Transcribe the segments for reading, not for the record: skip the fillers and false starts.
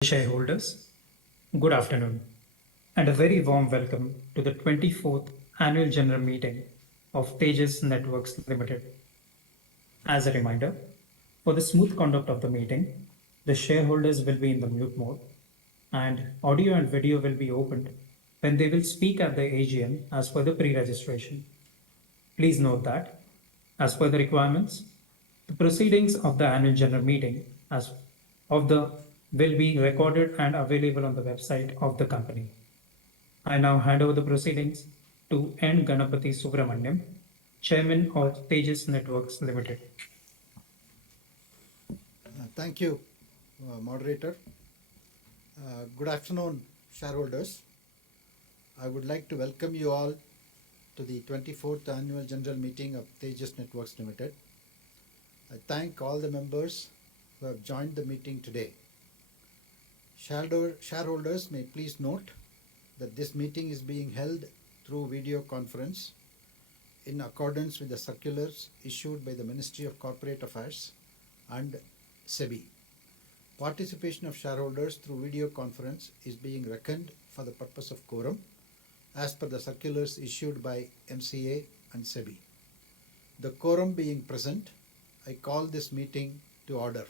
Shareholders, good afternoon, and a very warm welcome to the 24th Annual General Meeting of Tejas Networks Limited. As a reminder, for the smooth conduct of the meeting, the shareholders will be in the mute mode, and audio and video will be opened when they will speak at the AGM as per the pre-registration. Please note that, as per the requirements, the proceedings of the annual general meeting as of the will be recorded and available on the website of the company. I now hand over the proceedings to N. Ganapati Subramaniam, Chairman of Tejas Networks Limited. Thank you, moderator. Good afternoon, shareholders. I would like to welcome you all to the 24th Annual General Meeting of Tejas Networks Limited. I thank all the members who have joined the meeting today. Shareholders may please note that this meeting is being held through video conference in accordance with the circulars issued by the Ministry of Corporate Affairs and SEBI. Participation of shareholders through video conference is being reckoned for the purpose of quorum as per the circulars issued by MCA and SEBI. The quorum being present, I call this meeting to order.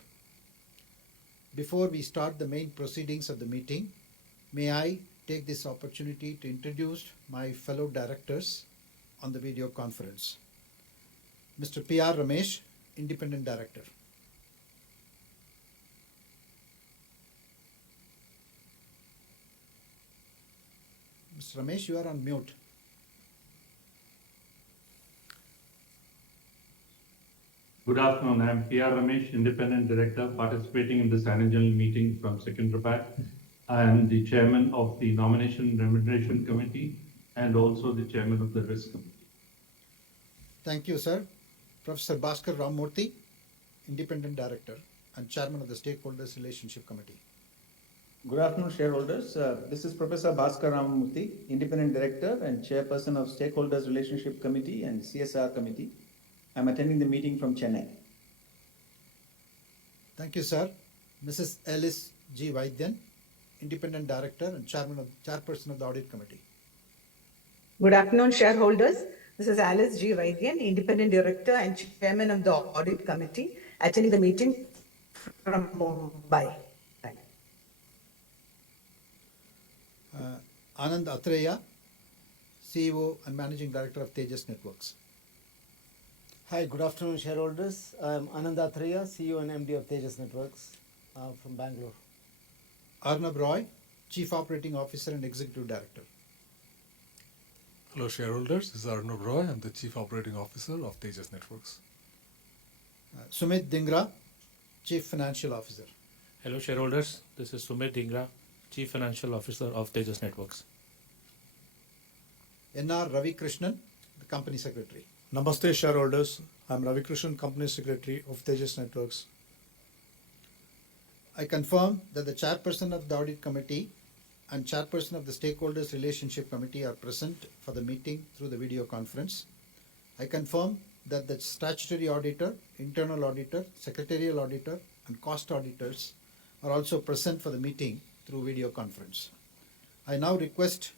Before we start the main proceedings of the meeting, may I take this opportunity to introduce my fellow directors on the video conference. Mr. P.R. Ramesh, Independent Director. Mr. Ramesh, you are on mute. Good afternoon. I am P.R. Ramesh, Independent Director, participating in this annual general meeting from Secunderabad. I am the Chairman of the Nomination and Remuneration Committee and also the Chairman of the Risk Committee. Thank you, sir. Professor Bhaskar Ramamurthy, Independent Director and Chairman of the Stakeholders Relationship Committee. Good afternoon, shareholders. This is Professor Bhaskar Ramamurthy, Independent Director and Chairperson of Stakeholders Relationship Committee and CSR Committee. I'm attending the meeting from Chennai. Thank you, sir. Mrs. Alice G. Vaidyan, Independent Director and Chairperson of the Audit Committee. Good afternoon, shareholders. This is Alice G. Vaidyan, Independent Director and Chairman of the Audit Committee, attending the meeting from Mumbai. Anand Atreya, CEO and Managing Director of Tejas Networks. Hi, good afternoon, shareholders. I'm Anand Atreya, CEO and MD of Tejas Networks from Bangalore. Arnab Roy, Chief Operating Officer and Executive Director. Hello, shareholders. This is Arnab Roy. I'm the Chief Operating Officer of Tejas Networks. Sumit Dhingra, Chief Financial Officer. Hello, shareholders. This is Sumit Dhingra, Chief Financial Officer of Tejas Networks. N.R. Ravi Krishnan, the Company Secretary. Namaste, shareholders. I'm Ravi Krishnan, Company Secretary of Tejas Networks. I confirm that the Chairperson of the Audit Committee and Chairperson of the Stakeholders Relationship Committee are present for the meeting through the video conference. I confirm that the Statutory Auditor, Internal Auditor, Secretarial Auditor and Cost Auditors are also present for the meeting through video conference. I now request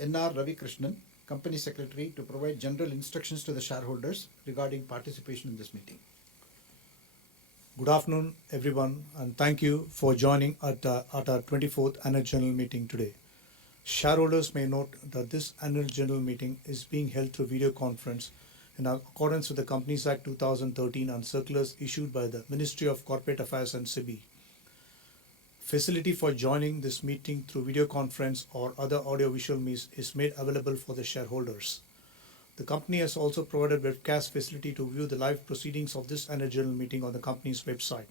N.R. Ravi Krishnan, Company Secretary, to provide general instructions to the shareholders regarding participation in this meeting. Good afternoon, everyone, and thank you for joining at our 24th Annual General Meeting today. Shareholders may note that this Annual General Meeting is being held through video conference in accordance with the Companies Act 2013 and circulars issued by the Ministry of Corporate Affairs and SEBI. Facility for joining this meeting through video conference or other audiovisual means is made available for the shareholders. The company has also provided webcast facility to view the live proceedings of this annual general meeting on the company's website.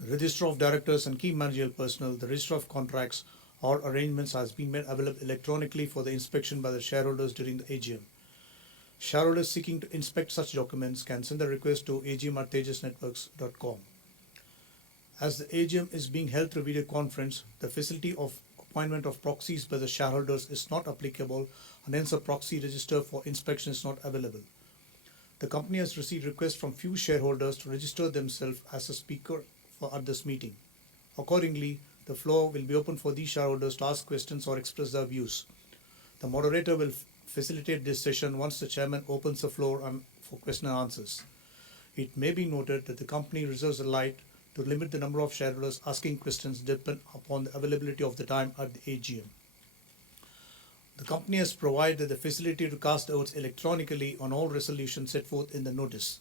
The Register of Directors and key managerial personnel, the Register of Contracts or arrangements has been made available electronically for the inspection by the shareholders during the AGM. Shareholders seeking to inspect such documents can send a request to agm@tejasnetworks.com. As the AGM is being held through video conference, the facility of appointment of proxies by the shareholders is not applicable and hence a proxy register for inspection is not available. The company has received requests from few shareholders to register themselves as a speaker at this meeting. Accordingly, the floor will be open for these shareholders to ask questions or express their views. The moderator will facilitate this session once the chairman opens the floor for question and answers. It may be noted that the company reserves the right to limit the number of shareholders asking questions depending upon the availability of the time at the AGM. The company has provided the facility to cast votes electronically on all resolutions set forth in the notice.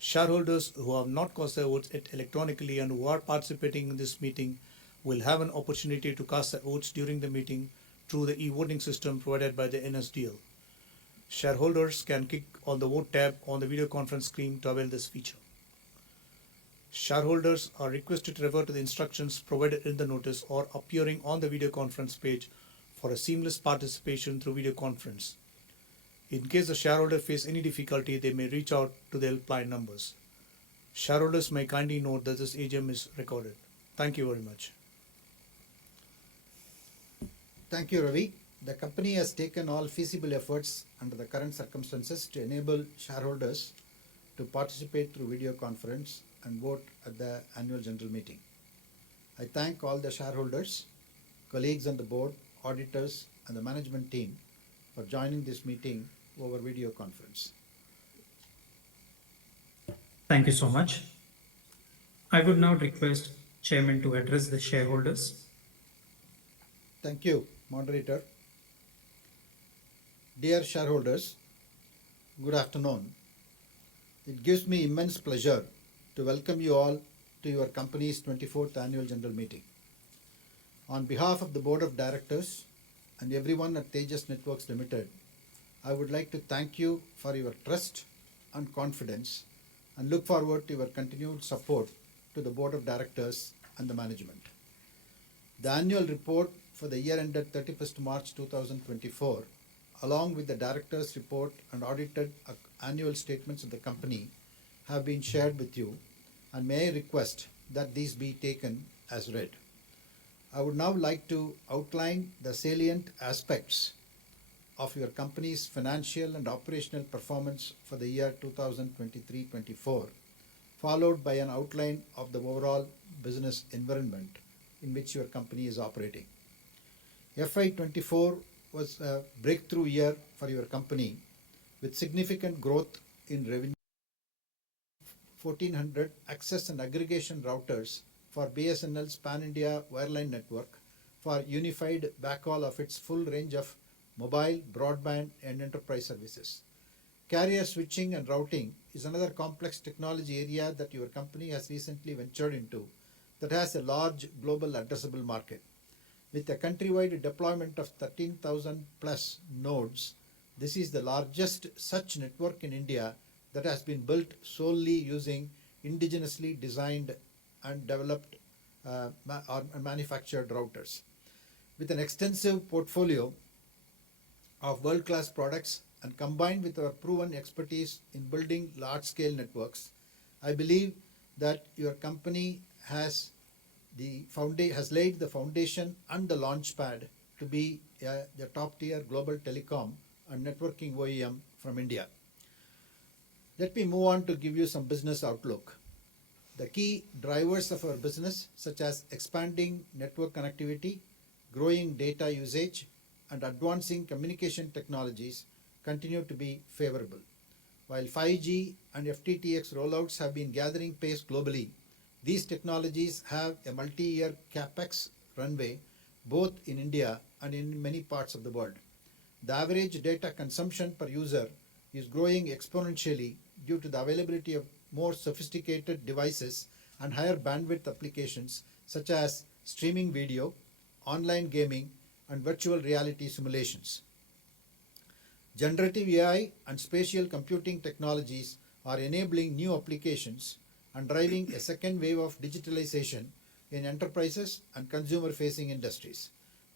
Shareholders who have not cast their votes electronically and who are participating in this meeting will have an opportunity to cast their votes during the meeting through the e-voting system provided by the NSDL. Shareholders can click on the Vote tab on the video conference screen to avail this feature. Shareholders are requested to refer to the instructions provided in the notice or appearing on the video conference page for a seamless participation through video conference. In case the shareholder face any difficulty, they may reach out to the helpline numbers. Shareholders may kindly note that this AGM is recorded. Thank you very much. Thank you, Ravi. The company has taken all feasible efforts under the current circumstances to enable shareholders to participate through video conference and vote at the annual general meeting. I thank all the shareholders, colleagues on the board, auditors, and the management team for joining this meeting over video conference. Thank you so much. I would now request Chairman to address the shareholders. Thank you, moderator. Dear shareholders, good afternoon. It gives me immense pleasure to welcome you all to your company's 24th annual general meeting. On behalf of the board of directors and everyone at Tejas Networks Limited, I would like to thank you for your trust and confidence and look forward to your continued support to the board of directors and the management. The annual report for the year ended 31st March 2024, along with the directors' report and audited annual statements of the company, have been shared with you, and may I request that these be taken as read. I would now like to outline the salient aspects of your company's financial and operational performance for the year 2023-24, followed by an outline of the overall business environment in which your company is operating. FY24 was a breakthrough year for your company with significant growth in revenue. 1,400 access and aggregation routers for BSNL's pan-India wireline network for unified backhaul of its full range of mobile, broadband, and enterprise services. Carrier switching and routing is another complex technology area that your company has recently ventured into that has a large global addressable market. With a countrywide deployment of 13,000 plus nodes, this is the largest such network in India that has been built solely using indigenously designed and developed or manufactured routers. With an extensive portfolio of world-class products and combined with our proven expertise in building large-scale networks, I believe that your company has laid the foundation and the launch pad to be the top-tier global telecom and networking OEM from India. Let me move on to give you some business outlook. The key drivers of our business, such as expanding network connectivity, growing data usage, and advancing communication technologies, continue to be favorable. While 5G and FTTX rollouts have been gathering pace globally, these technologies have a multi-year capex runway both in India and in many parts of the world. The average data consumption per user is growing exponentially due to the availability of more sophisticated devices and higher bandwidth applications such as streaming video, online gaming, and virtual reality simulations. Generative AI and spatial computing technologies are enabling new applications and driving a second wave of digitalization in enterprises and consumer-facing industries.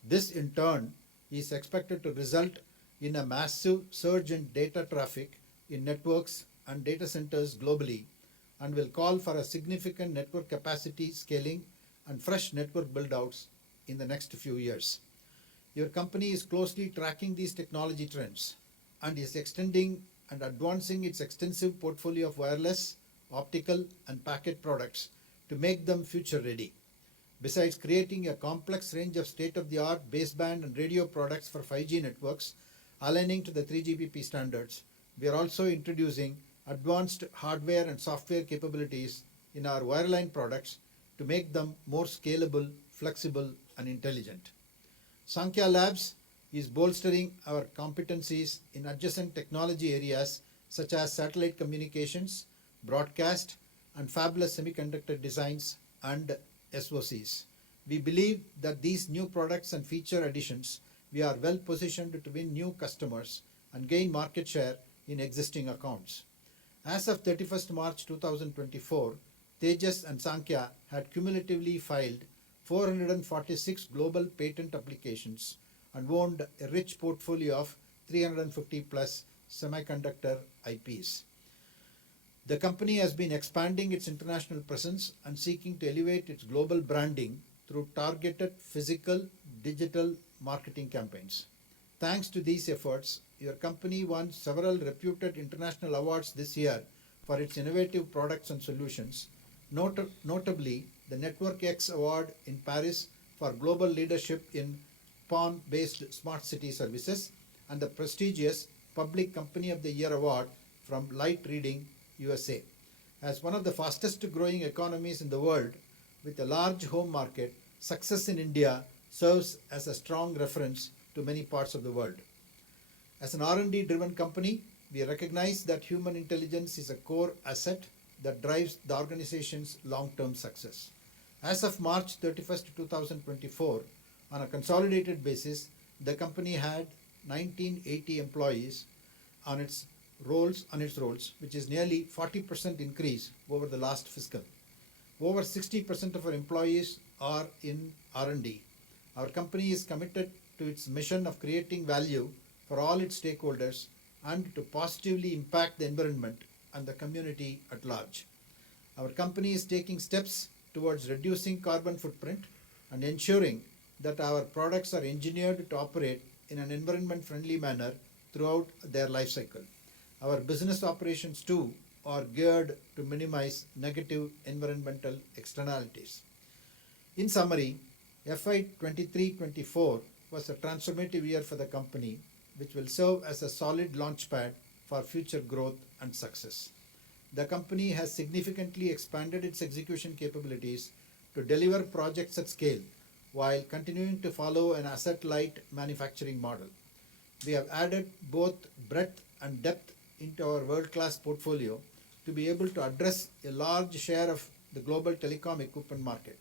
This, in turn, is expected to result in a massive surge in data traffic in networks and data centers globally and will call for a significant network capacity scaling and fresh network build-outs in the next few years. Your company is closely tracking these technology trends and is extending and advancing its extensive portfolio of wireless, optical, and packet products to make them future ready. Besides creating a complex range of state-of-the-art baseband and radio products for 5G networks aligning to the 3GPP standards, we are also introducing advanced hardware and software capabilities in our wireline products to make them more scalable, flexible, and intelligent. Sankhya Labs is bolstering our competencies in adjacent technology areas such as satellite communications, broadcast, and fabless semiconductor designs and SOCs. We believe that these new products and feature additions, we are well positioned to win new customers and gain market share in existing accounts. As of 31st March 2024, Tejas and Sankhya had cumulatively filed 446 global patent applications and owned a rich portfolio of 350 plus semiconductor IPs. The company has been expanding its international presence and seeking to elevate its global branding through targeted physical, digital marketing campaigns. Thanks to these efforts, your company won several reputed international awards this year for its innovative products and solutions, notably the Network X Award in Paris for global leadership in PON-based smart city services and the prestigious Public Company of the Year Award from Light Reading USA. As one of the fastest growing economies in the world with a large home market, success in India serves as a strong reference to many parts of the world. As an R&D driven company, we recognize that human intelligence is a core asset that drives the organization's long-term success. As of March 31st, 2024, on a consolidated basis, the company had 1980 employees on its roles, which is nearly 40% increase over the last fiscal. Over 60% of our employees are in R&D. Our company is committed to its mission of creating value for all its stakeholders and to positively impact the environment and the community at large. Our company is taking steps towards reducing carbon footprint and ensuring that our products are engineered to operate in an environment-friendly manner throughout their life cycle. Our business operations too are geared to minimize negative environmental externalities. In summary, FY 23-24 was a transformative year for the company, which will serve as a solid launchpad for future growth and success. The company has significantly expanded its execution capabilities to deliver projects at scale while continuing to follow an asset-light manufacturing model. We have added both breadth and depth into our world-class portfolio to be able to address a large share of the global telecom equipment market.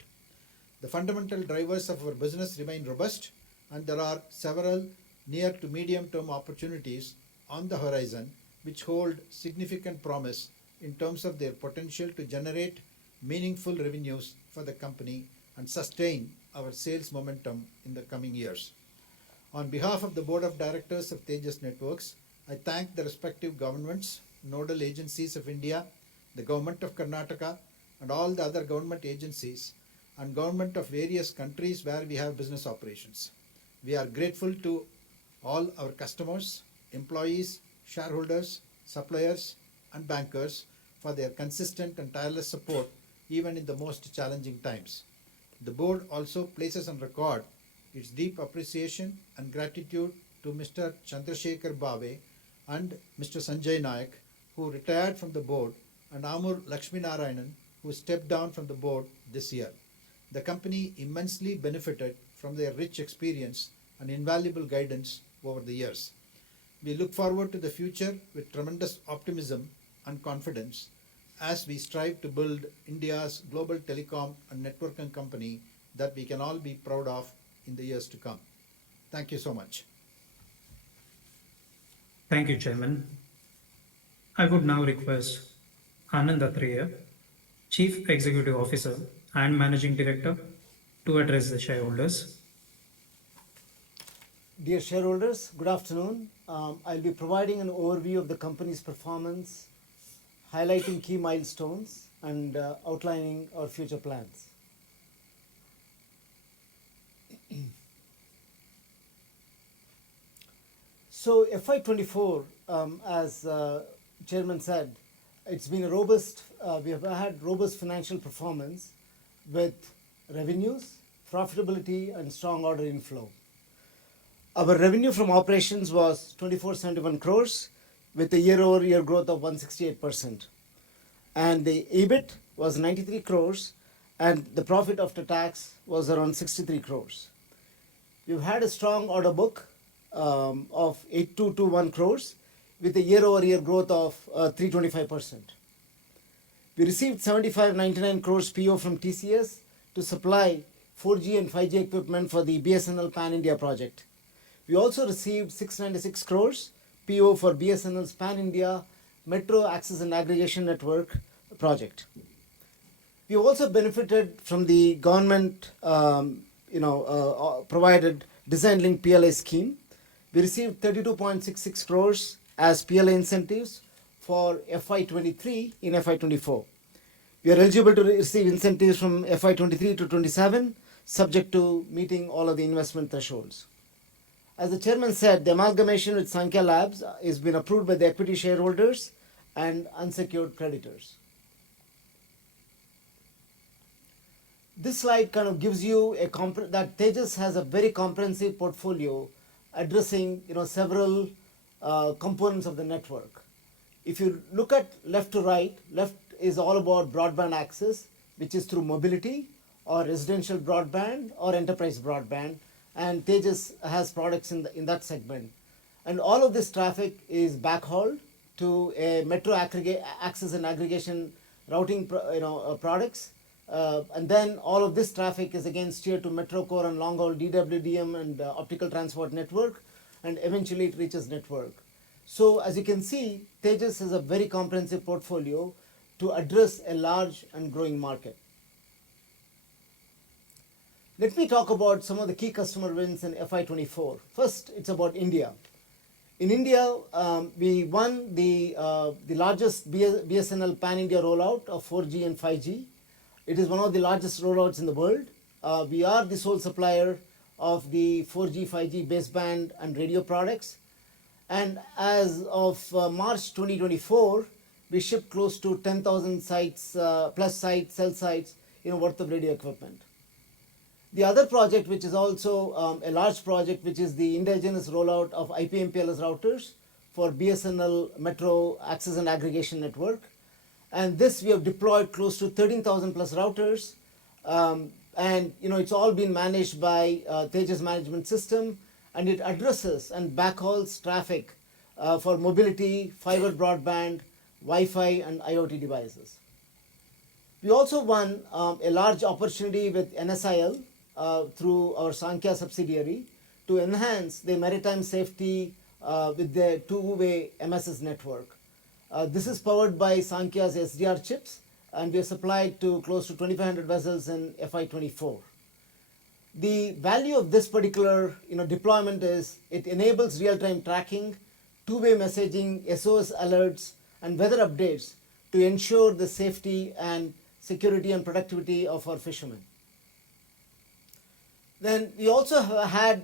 The fundamental drivers of our business remain robust, and there are several near to medium-term opportunities on the horizon which hold significant promise in terms of their potential to generate meaningful revenues for the company and sustain our sales momentum in the coming years. On behalf of the Board of Directors of Tejas Networks, I thank the respective governments, nodal agencies of India, the Government of Karnataka, and all the other government agencies and government of various countries where we have business operations. We are grateful to all our customers, employees, shareholders, suppliers, and bankers for their consistent and tireless support even in the most challenging times. The board also places on record its deep appreciation and gratitude to Mr. Chandrasekhar Bave and Mr. Sanjay Nayak, who retired from the board, and Amur Lakshminarayanan, who stepped down from the board this year. The company immensely benefited from their rich experience and invaluable guidance over the years. We look forward to the future with tremendous optimism and confidence as we strive to build India's global telecom and networking company that we can all be proud of in the years to come. Thank you so much. Thank you, Chairman. I would now request Anand Athreya, Chief Executive Officer and Managing Director, to address the shareholders. Dear shareholders, good afternoon. I'll be providing an overview of the company's performance, highlighting key milestones, and outlining our future plans. So FY24, as Chairman said, it's been a robust, we have had robust financial performance with revenues, profitability, and strong order inflow. Our revenue from operations was 2471 crores with a year-over-year growth of 168%. And the EBIT was 93 crores and the profit after tax was around 63 crores. We've had a strong order book of 8221 crores with a year-over-year growth of 325%. We received 7599 crores PO from TCS to supply 4G and 5G equipment for the BSNL Pan India project. We also received 696 crores PO for BSNL's Pan India Metro Access and Aggregation Network project. We also benefited from the government provided design linked PLI scheme. We received 32.66 crores as PLI incentives for FY23 in FY24. We are eligible to receive incentives from FY23 to 27 subject to meeting all of the investment thresholds. As the chairman said, the amalgamation with Sankhya Labs has been approved by the equity shareholders and unsecured creditors. This slide kind of gives you that Tejas has a very comprehensive portfolio addressing several components of the network. If you look at left to right, left is all about broadband access, which is through mobility or residential broadband or enterprise broadband, and Tejas has products in that segment. And all of this traffic is backhauled to a metro access and aggregation routing products. And then all of this traffic is again steered to metro core and long haul DWDM and optical transport network, and eventually it reaches network. So as you can see, Tejas has a very comprehensive portfolio to address a large and growing market. Let me talk about some of the key customer wins in FY24. First, it's about India. In India, we won the largest BSNL Pan India rollout of 4G and 5G. It is one of the largest rollouts in the world. We are the sole supplier of the 4G, 5G baseband and radio products. And as of March 2024, we shipped close to 10,000 sites, plus sites, cell sites, worth of radio equipment. The other project, which is also a large project, which is the indigenous rollout of IP/MPLS routers for BSNL Metro Access and Aggregation Network. And this we have deployed close to 13,000 plus routers. And it's all been managed by Tejas management system, and it addresses and backhauls traffic for mobility, fiber broadband, Wi-Fi and IoT devices. We also won a large opportunity with NSIL through our Sankhya subsidiary to enhance the maritime safety with their two-way MSS network. This is powered by Sankhya's SDR chips, and we are supplied to close to 2,500 vessels in FY24. The value of this particular deployment is it enables real-time tracking, two-way messaging, SOS alerts, and weather updates to ensure the safety and security and productivity of our fishermen. Then we also have had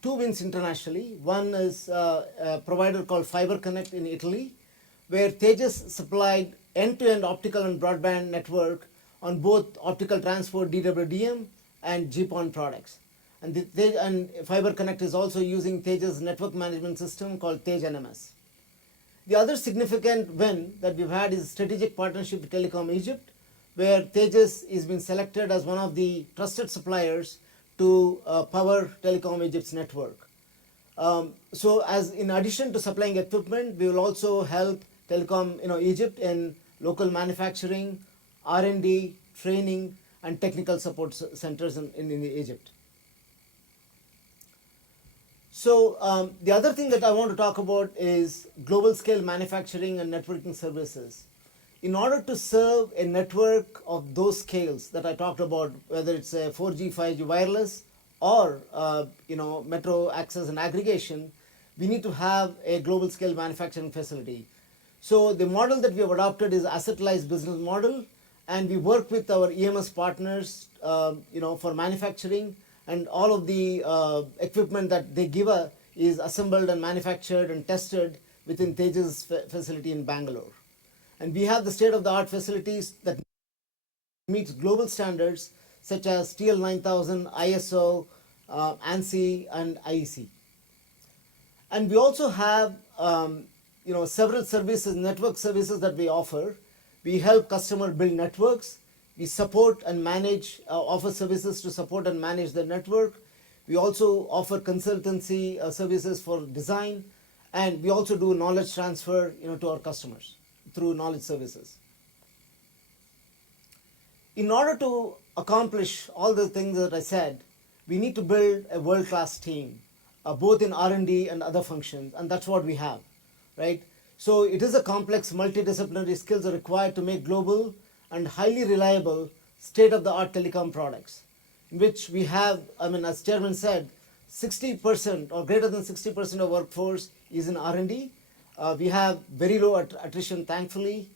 two wins internationally. One is a provider called Fiber Connect in Italy, where Tejas supplied end-to-end optical and broadband network on both optical transport DWDM and GPON products. And Fiber Connect is also using Tejas network management system called Tej NMS. The other significant win that we've had is strategic partnership with Telecom Egypt, where Tejas is being selected as one of the trusted suppliers to power Telecom Egypt's network. So as in addition to supplying equipment, we will also help Telecom Egypt in local manufacturing, R&D, training, and technical support centers in Egypt. So the other thing that I want to talk about is global scale manufacturing and networking services. In order to serve a network of those scales that I talked about, whether it's a 4G, 5G wireless or metro access and aggregation, we need to have a global scale manufacturing facility. So the model that we have adopted is asset-light business model, and we work with our EMS partners, for manufacturing, and all of the equipment that they give us is assembled and manufactured and tested within Tejas facility in Bangalore. And we have the state-of-the-art facilities that meets global standards such as TL9000, ISO, ANSI, and IEC. And we also have several services, network services that we offer. We help customer build networks. We support and manage, offer services to support and manage the network. We also offer consultancy services for design, and we also do knowledge transfer to our customers through knowledge services. In order to accomplish all the things that I said, we need to build a world-class team, both in R&D and other functions, and that's what we have, right? So it is a complex, multidisciplinary skills are required to make global and highly reliable state-of-the-art telecom products, in which we have, as Chairman said, 60% or greater than 60% of workforce is in R&D. We have very low attrition, thankfully.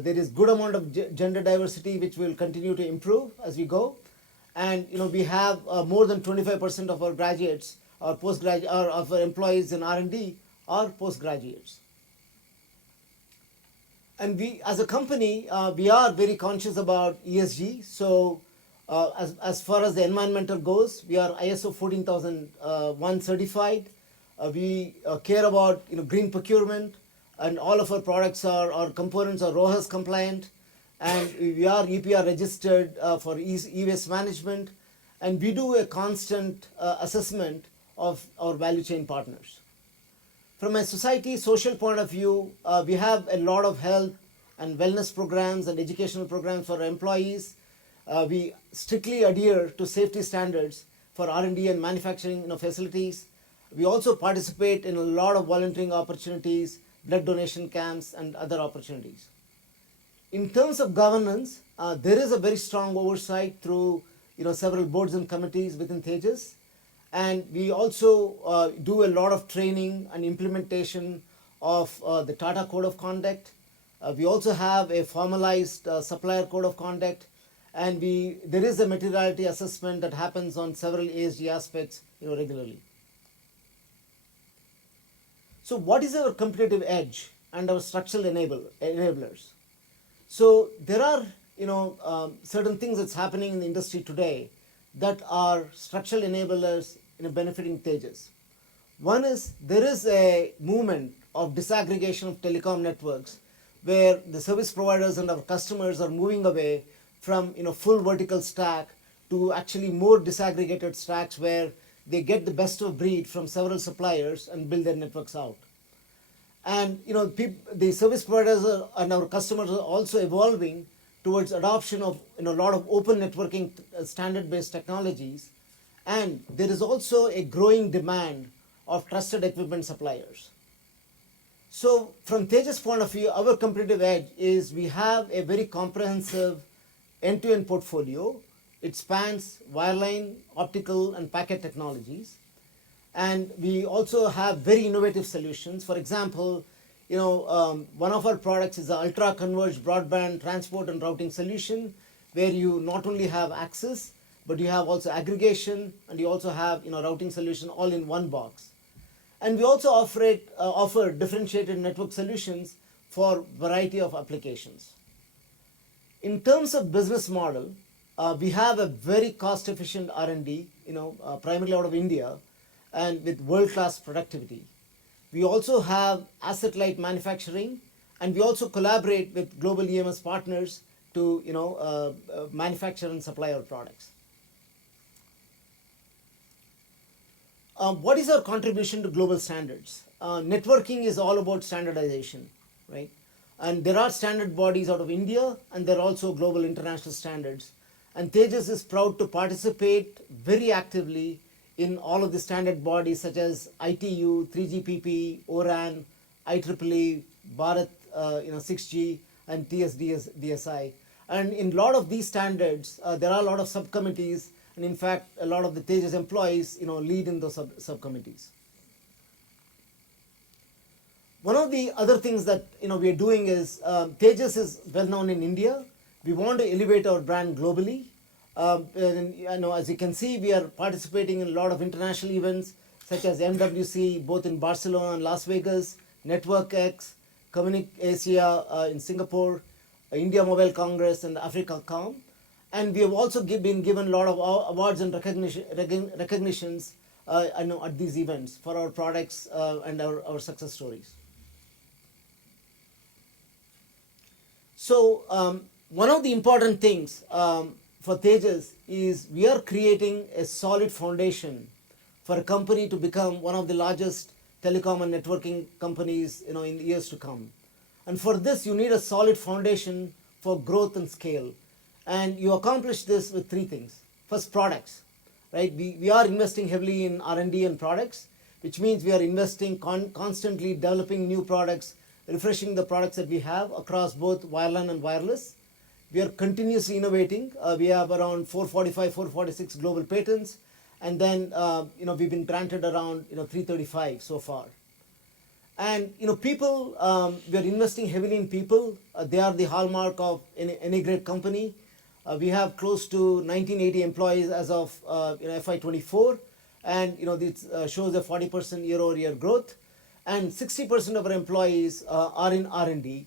There is good amount of gender diversity, which will continue to improve as we go. And we have more than 25% of our graduates or postgraduate or of our employees in R&D are postgraduates. And we, as a company, we are very conscious about ESG. So as far as the environmental goes, we are ISO 14001 certified. We care about green procurement, and all of our products our components are RoHS compliant, and we are EPR registered for e-waste management, and we do a constant assessment of our value chain partners. From a society social point of view, we have a lot of health and wellness programs and educational programs for our employees. We strictly adhere to safety standards for R&D and manufacturing facilities. We also participate in a lot of volunteering opportunities, blood donation camps, and other opportunities. In terms of governance, there is a very strong oversight through several boards and committees within Tejas, and we also do a lot of training and implementation of the Tata Code of Conduct. We also have a formalized supplier code of conduct, and there is a materiality assessment that happens on several ESG aspects regularly. So what is our competitive edge and our structural enablers? So there are certain things that's happening in the industry today that are structural enablers benefiting Tejas. One is there is a movement of disaggregation of telecom networks, where the service providers and our customers are moving away from full vertical stack to actually more disaggregated stacks, where they get the best of breed from several suppliers and build their networks out. And the service providers and our customers are also evolving towards adoption of a lot of open networking standard-based technologies, and there is also a growing demand of trusted equipment suppliers. So from Tejas' point of view, our competitive edge is we have a very comprehensive end-to-end portfolio. It spans wireline, optical, and packet technologies. And we also have very innovative solutions. For example, one of our products is the ultra converged broadband transport and routing solution, where you not only have access, but you have also aggregation, and you also have routing solution all in one box. And we also offer differentiated network solutions for variety of applications. In terms of business model, we have a very cost-efficient R&D, primarily out of India, and with world-class productivity. We also have asset-light manufacturing, and we also collaborate with global EMS partners to manufacture and supply our products. What is our contribution to global standards? Networking is all about standardization, right? And there are standard bodies out of India, and there are also global international standards. And Tejas is proud to participate very actively in all of the standard bodies such as ITU, 3GPP, ORAN, IEEE, Bharat 6G, and TSDSI. And in a lot of these standards, there are a lot of subcommittees, and in fact, a lot of the Tejas employees lead in those subcommittees. One of the other things that we are doing is Tejas is well known in India. We want to elevate our brand globally. And, as you can see, we are participating in a lot of international events such as MWC, both in Barcelona and Las Vegas, Network X, Communic Asia in Singapore, India Mobile Congress, and AfricaCom. and we have also been given a lot of awards and recognitions I know at these events for our products and our success stories. So one of the important things for Tejas is we are creating a solid foundation for a company to become one of the largest telecom and networking companies, in years to come. And for this, you need a solid foundation for growth and scale. And you accomplish this with three things. First, products, right? We are investing heavily in R&D and products, which means we are investing constantly developing new products, refreshing the products that we have across both wireline and wireless. We are continuously innovating. We have around 445, 446 global patents, and then we've been granted around 335 so far. And people, we are investing heavily in people. They are the hallmark of any great company. We have close to 1980 employees as of FY24, and this shows a 40% year-over-year growth. And 60% of our employees are in R&D,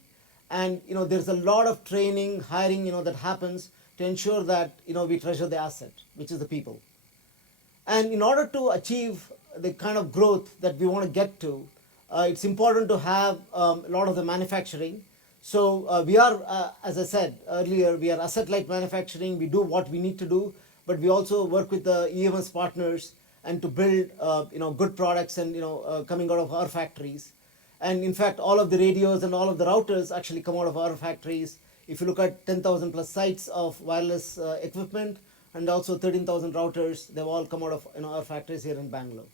and there's a lot of training, hiring that happens to ensure that we treasure the asset, which is the people. And in order to achieve the kind of growth that we want to get to, it's important to have a lot of the manufacturing. So we are, as I said earlier, we are asset-light manufacturing. We do what we need to do, but we also work with the EMS partners and to build good products and coming out of our factories. And in fact, all of the radios and all of the routers actually come out of our factories. If you look at 10,000 plus sites of wireless equipment and also 13,000 routers, they've all come out of our factories here in Bangalore.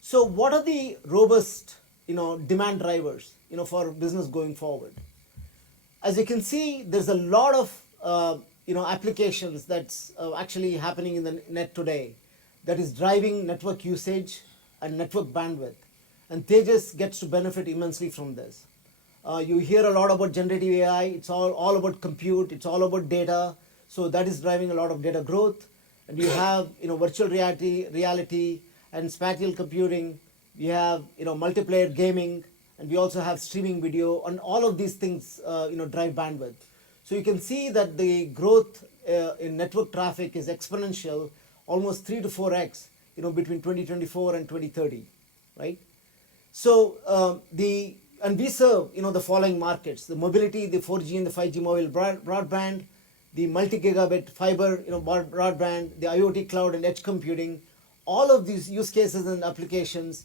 So what are the robust demand drivers for business going forward? As you can see, there's a lot of applications that's actually happening in the net today that is driving network usage and network bandwidth, and Tejas gets to benefit immensely from this. You hear a lot about generative AI. It's all about compute. It's all about data. So that is driving a lot of data growth. And you have virtual reality and spatial computing. We have multiplayer gaming, and we also have streaming video, and all of these things drive bandwidth. So you can see that the growth in network traffic is exponential, almost 3 to 4x, between 2024 and 2030, right? So and we serve the following markets: the mobility, the 4G and the 5G mobile broadband, the multi-gigabit fiber broadband, the IoT cloud and edge computing. All of these use cases and applications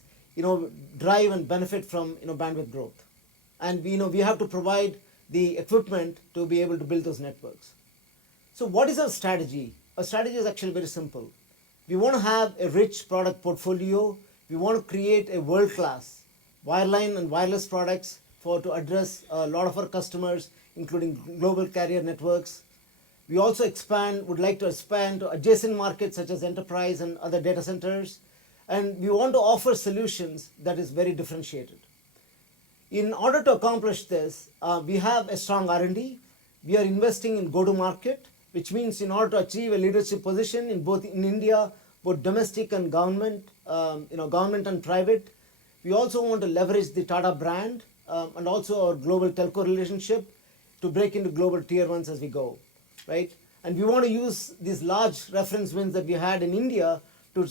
drive and benefit from bandwidth growth, and we have to provide the equipment to be able to build those networks. So what is our strategy? Our strategy is actually very simple. We want to have a rich product portfolio. We want to create a world-class wireline and wireless products to address a lot of our customers, including global carrier networks. We also would like to expand to adjacent markets such as enterprise and other data centers. And we want to offer solutions that is very differentiated. In order to accomplish this, we have a strong R&D. We are investing in go-to-market, which means in order to achieve a leadership position in India, both domestic and government, government and private. We also want to leverage the Tata brand and also our global telco relationship to break into global tier ones as we go, right? And we want to use these large reference wins that we had in India to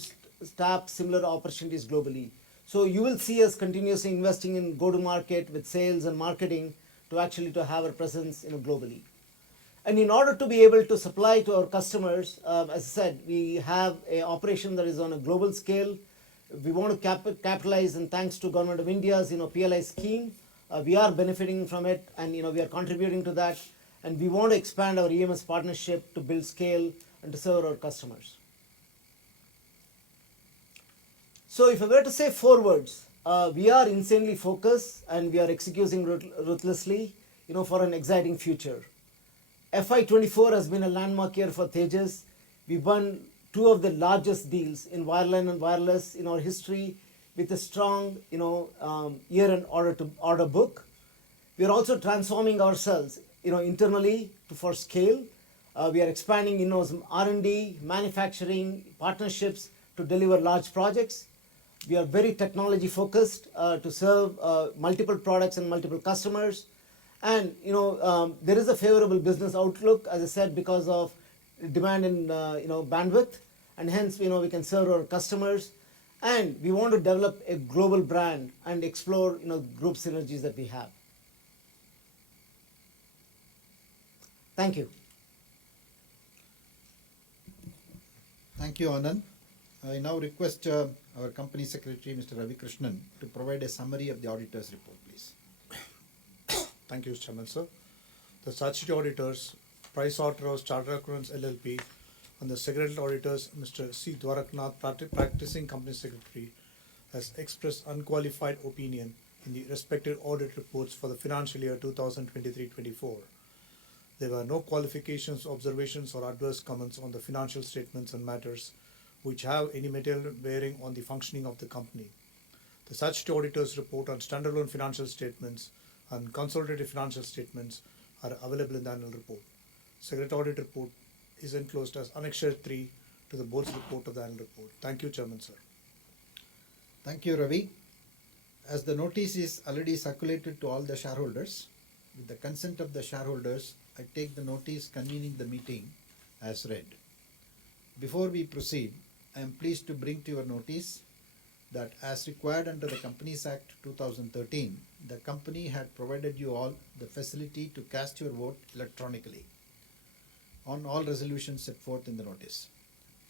tap similar opportunities globally. So you will see us continuously investing in go-to-market with sales and marketing to have our presence globally. And in order to be able to supply to our customers, as I said, we have an operation that is on a global scale. We want to capitalize, and thanks to Government of India's PLI scheme, we are benefiting from it, and we are contributing to that. And we want to expand our EMS partnership to build scale and to serve our customers. So if I were to say 4 words, we are insanely focused and we are executing ruthlessly, for an exciting future. FY24 has been a landmark year for Tejas. We won 2 of the largest deals in wireline and wireless in our history with a strong, year-end order book. We are also transforming ourselves, internally for scale. We are expanding in R&D, manufacturing, partnerships to deliver large projects. We are very technology focused to serve multiple products and multiple customers. And there is a favorable business outlook, as I said, because of demand in bandwidth, and hence we can serve our customers. And we want to develop a global brand and explore group synergies that we have. Thank you. Thank you, Anand. I now request our Company Secretary, Mr. Ravi Krishnan, to provide a summary of the auditor's report, please. Thank you, Chairman, sir. The statutory auditors, PricewaterhouseCoopers Chartered Accountants LLP, and the secretarial auditors, Mr. C. Dwaraknath, practicing company secretary, has expressed unqualified opinion in the respective audit reports for the financial year 2023-24. There were no qualifications, observations, or adverse comments on the financial statements and matters which have any material bearing on the functioning of the company. The statutory auditor's report on standalone financial statements and consolidated financial statements are available in the annual report. Secretarial audit report is enclosed as Annexure 3 to the board's report of the annual report. Thank you, Chairman, sir. Thank you, Ravi. As the notice is already circulated to all the shareholders, with the consent of the shareholders, I take the notice convening the meeting as read. Before we proceed, I am pleased to bring to your notice that as required under the Companies Act 2013, the company had provided you all the facility to cast your vote electronically on all resolutions set forth in the notice.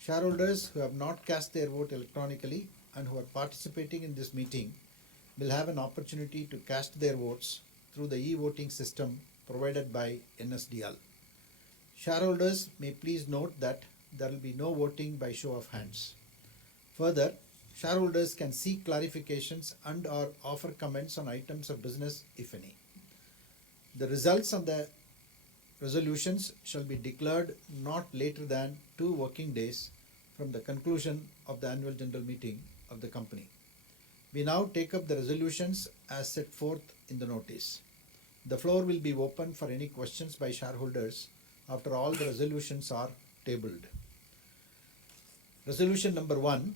Shareholders who have not cast their vote electronically and who are participating in this meeting will have an opportunity to cast their votes through the e-voting system provided by NSDL. Shareholders may please note that there will be no voting by show of hands. Further, shareholders can seek clarifications and or offer comments on items of business, if any. The results of the resolutions shall be declared not later than 2 working days from the conclusion of the annual general meeting of the company. We now take up the resolutions as set forth in the notice. The floor will be open for any questions by shareholders after all the resolutions are tabled. Resolution number 1,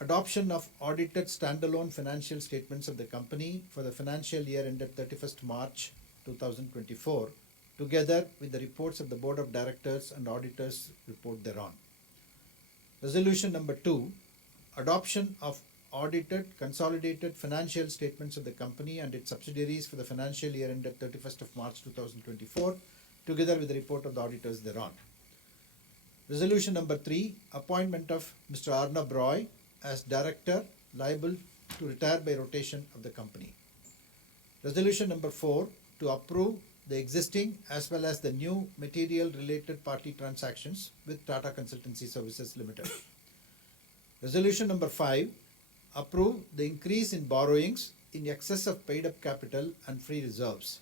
adoption of audited standalone financial statements of the company for the financial year ended 31st March 2024, together with the reports of the Board of Directors and Auditors report thereon. Resolution number 2, adoption of audited consolidated financial statements of the company and its subsidiaries for the financial year ended 31st of March 2024, together with the report of the auditors thereon. Resolution number 3, appointment of Mr. Arnab Roy as director liable to retire by rotation of the company. Resolution number 4, to approve the existing as well as the new material related party transactions with Tata Consultancy Services Limited. Resolution number 5, approve the increase in borrowings in excess of paid up capital and free reserves.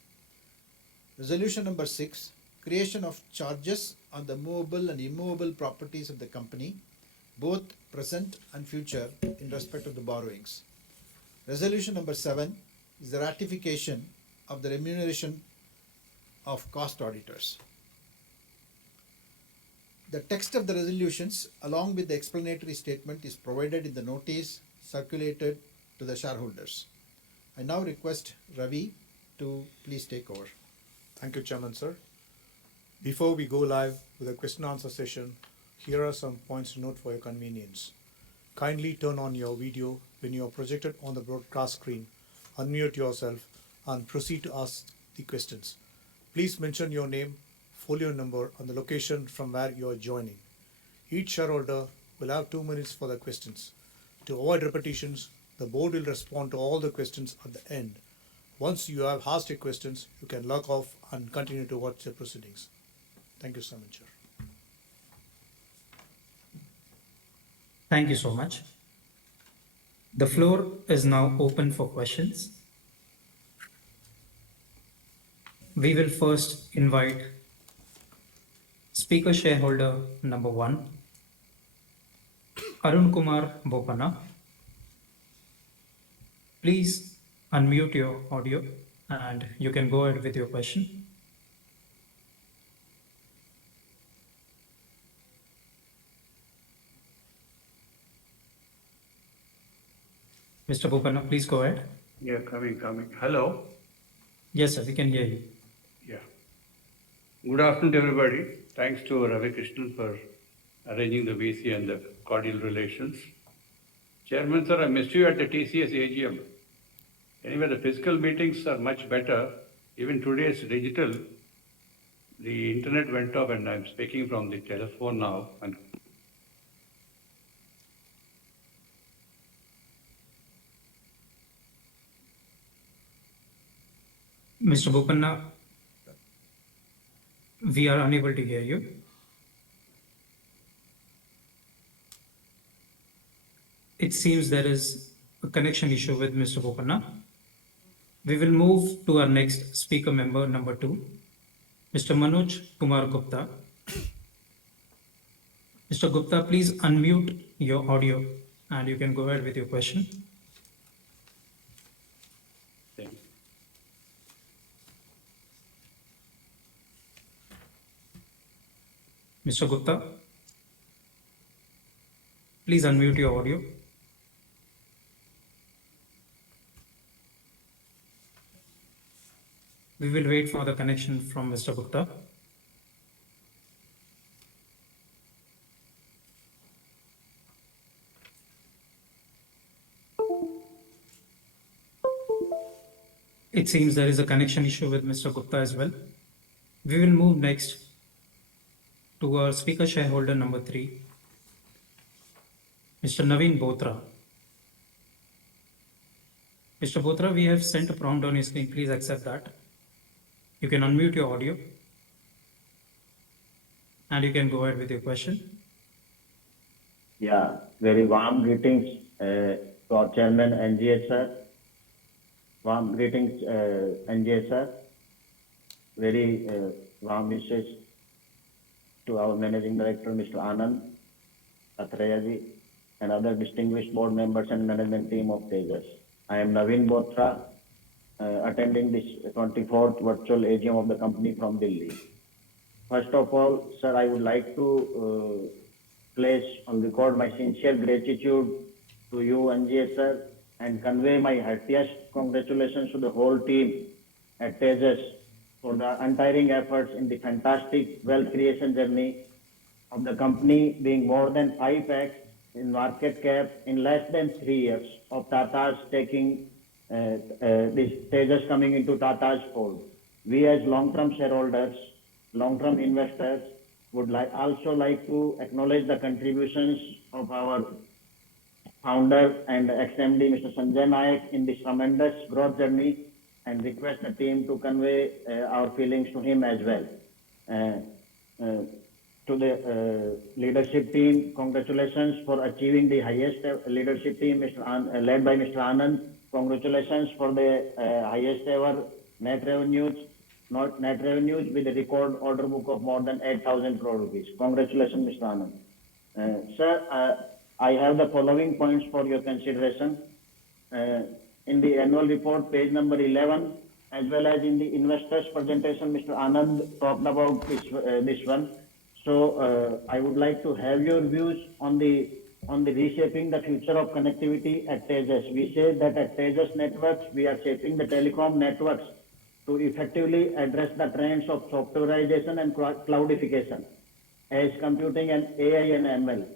Resolution number 6, creation of charges on the movable and immovable properties of the company, both present and future, in respect of the borrowings. Resolution number 7 is the ratification of the remuneration of cost auditors. The text of the resolutions along with the explanatory statement is provided in the notice circulated to the shareholders. I now request Ravi to please take over. Thank you, Chairman, sir. Before we go live with a question and answer session, here are some points to note for your convenience. Kindly turn on your video when you are projected on the broadcast screen, unmute yourself, and proceed to ask the questions. Please mention your name, folio number, and the location from where you are joining. Each shareholder will have 2 minutes for the questions. To avoid repetitions, the board will respond to all the questions at the end. Once you have asked your questions, you can log off and continue to watch the proceedings. Thank you so much, sir. Thank you so much. The floor is now open for questions. We will first invite speaker shareholder number 1, Arun Kumar Bopana. Please unmute your audio and you can go ahead with your question. Mr. Bopana, please go ahead. Yeah, coming. Hello. Yes, sir, we can hear you. Yeah. Good afternoon to everybody. Thanks to Ravi Krishnan for arranging the VC and the cordial relations. Chairman, sir, I missed you at the TCS AGM. Anyway, the physical meetings are much better. Even today it's digital. The internet went off and I'm speaking from the telephone now. And Mr. Bopanna, we are unable to hear you. It seems there is a connection issue with Mr. Bopanna. We will move to our next speaker member, number 2, Mr. Manoj Kumar Gupta. Mr. Gupta, please unmute your audio and you can go ahead with your question. thank you. Mr. Gupta, please unmute your audio. We will wait for the connection from Mr. Gupta. It seems there is a connection issue with Mr. Gupta as well. We will move next to our speaker shareholder number 3, Mr. Naveen Botra. Mr. Botra, we have sent a prompt on your screen. Please accept that. You can unmute your audio and you can go ahead with your question. Yeah, very warm greetings to our chairman NGS sir. Warm greetings NGS sir. Very warm wishes to our managing director Mr. Anand Athreyaji and other distinguished board members and management team of Tejas. I am Naveen Botra, attending this 24th virtual AGM of the company from Delhi. First of all, sir, I would like to place on record my sincere gratitude to you, NGS sir, and convey my heartiest congratulations to the whole team at Tejas for the untiring efforts in the fantastic wealth creation journey of the company, being more than 5x in market cap in less than 3 years of Tata's taking this Tejas coming into Tata's fold. We as long-term shareholders, long-term investors would also like to acknowledge the contributions of our founder and ex-MD Mr. Sanjay Nayak in this tremendous growth journey and request the team to convey our feelings to him as well. To the leadership team, congratulations for achieving the highest leadership team led by Mr. Anand. Congratulations for the highest ever net revenues with a record order book of more than 8,000 crore rupees. Congratulations, Mr. Anand. Sir, I have the following points for your consideration. In the annual report, page number 11, as well as in the investors presentation, Mr. Anand talked about this one. So I would like to have your views on the reshaping the future of connectivity at Tejas. We say that at Tejas Networks, we are shaping the telecom networks to effectively address the trends of softwareization and cloudification, as computing and AI and ML.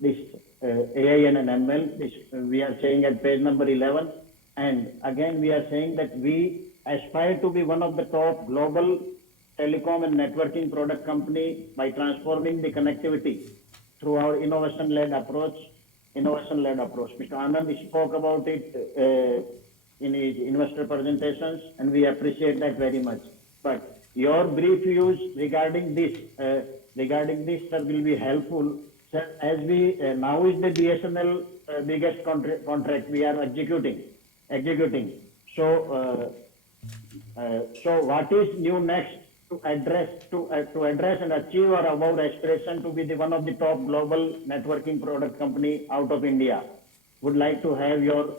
This AI and ML, this we are saying at page number 11. And again, we are saying that we aspire to be one of the top global telecom and networking product company by transforming the connectivity through our innovation-led approach. Mr. Anand spoke about it in his investor presentations, and we appreciate that very much. But your brief views regarding this, sir, will be helpful. Sir, as we now is the BSNL biggest contract we are executing. So what is new next to address and achieve our above aspiration to be one of the top global networking product company out of India? Would like to have your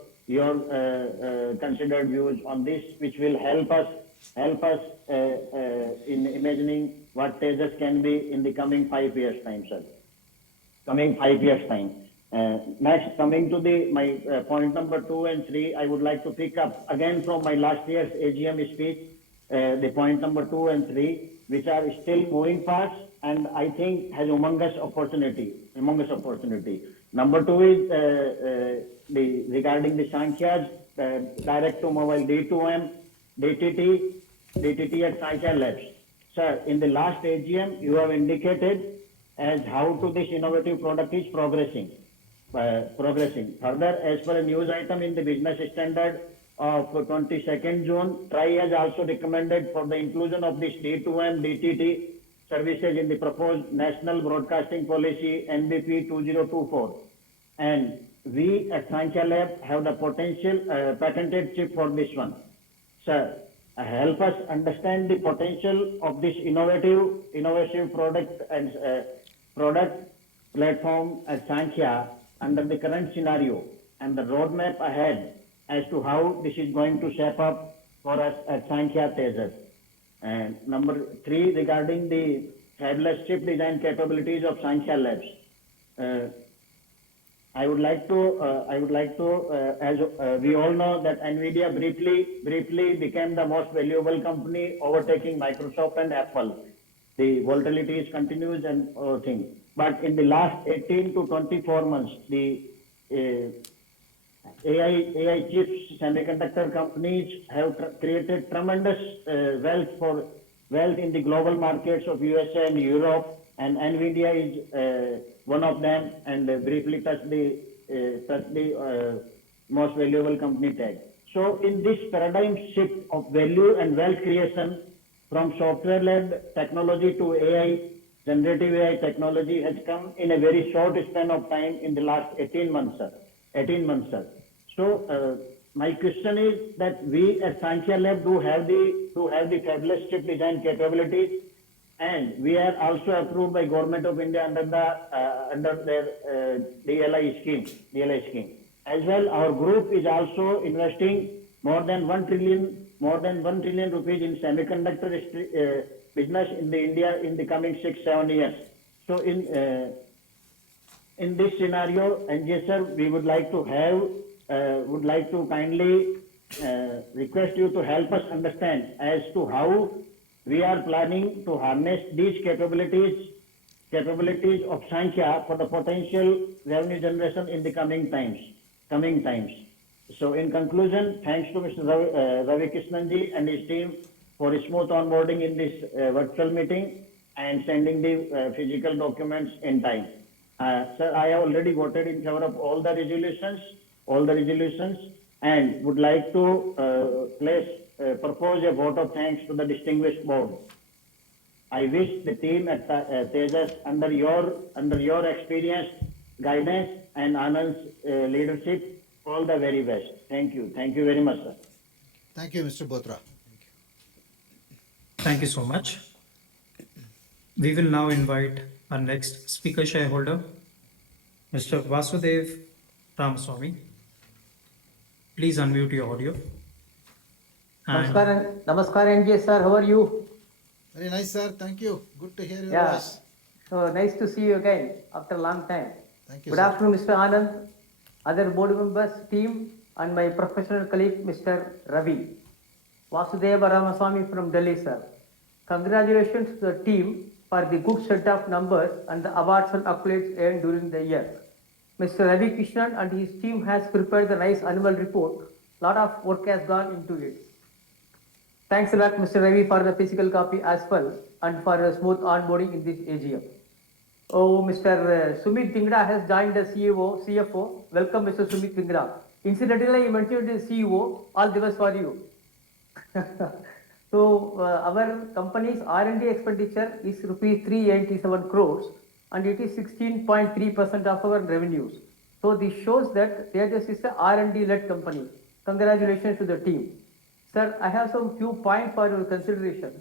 considered views on this, which will help us in imagining what Tejas can be in the coming 5 years time, sir. Next, coming to my point number 2 and 3, I would like to pick up again from my last year's AGM speech. the point number 2 and 3, which are still moving fast and I think has humongous opportunity. Number 2 is regarding the Sankhya's direct to mobile D2M, DTT at Sankhya Labs. Sir, in the last AGM, you have indicated as how to this innovative product is progressing. Further, as per a news item in the business standard of 22nd June, TRI has also recommended for the inclusion of this D2M, DTT services in the proposed National Broadcasting Policy NBP 2024. And we at Sankhya Lab have the potential patented chip for this one. Sir, help us understand the potential of this innovative product and product platform at Sankhya under the current scenario and the roadmap ahead as to how this is going to shape up for us at Sankhya Tejas. And number 3, regarding the fabless chip design capabilities of Sankhya Labs. I would like to, as we all know that NVIDIA briefly became the most valuable company, overtaking Microsoft and Apple. The volatility continues and thing. But in the last 18 to 24 months, the AI chips semiconductor companies have created tremendous wealth in the global markets of USA and Europe, and NVIDIA is one of them, and briefly touch the most valuable company tag. So in this paradigm shift of value and wealth creation from software-led technology to AI, generative AI technology has come in a very short span of time in the last 18 months, sir. So my question is that we at Sankhya Lab do have the fabless chip design capabilities, and we are also approved by Government of India under their DLI scheme. As well, our group is also investing more than 1 trillion rupees in semiconductor business in the India in the coming 6-7 years. So in this scenario, NJ sir, we would like to kindly request you to help us understand as to how we are planning to harness these capabilities of Sankhya for the potential revenue generation in the coming times. So in conclusion, thanks to Mr. Ravi Krishnanji and his team for smooth onboarding in this virtual meeting and sending the physical documents in time. Sir, I have already voted in favor of all the resolutions, and would like to propose a vote of thanks to the distinguished board. I wish the team at Tejas, under your experience, guidance, and Anand's leadership, all the very best. Thank you. Thank you very much, sir. Thank you, Mr. Botra. Thank you so much. We will now invite our next speaker shareholder, Mr. Vasudev Ramaswamy. Please unmute your audio. Namaskar, NJ sir. How are you? Very nice, sir. Thank you. Good to hear your voice. So nice to see you again after a long time. Thank you. Good afternoon, Mr. Anand, other board members, team, and my professional colleague, Mr. Ravi. Vasudeva Ramaswamy from Delhi, sir. Congratulations to the team for the good set of numbers and the awards and accolades earned during the year. Mr. Ravi Krishnan and his team has prepared the nice annual report. Lot of work has gone into it. Thanks a lot, Mr. Ravi, for the physical copy as well and for a smooth onboarding in this AGM. Oh, Mr. Sumit Dhingra has joined the CFO. Welcome, Mr. Sumit Dhingra. Incidentally, you mentioned the CEO. All the best for you. So, our company's R&D expenditure is rupees 387 crores and it is 16.3% of our revenues. So, this shows that Tejas is a R&D led company. Congratulations to the team. Sir, I have some few points for your consideration.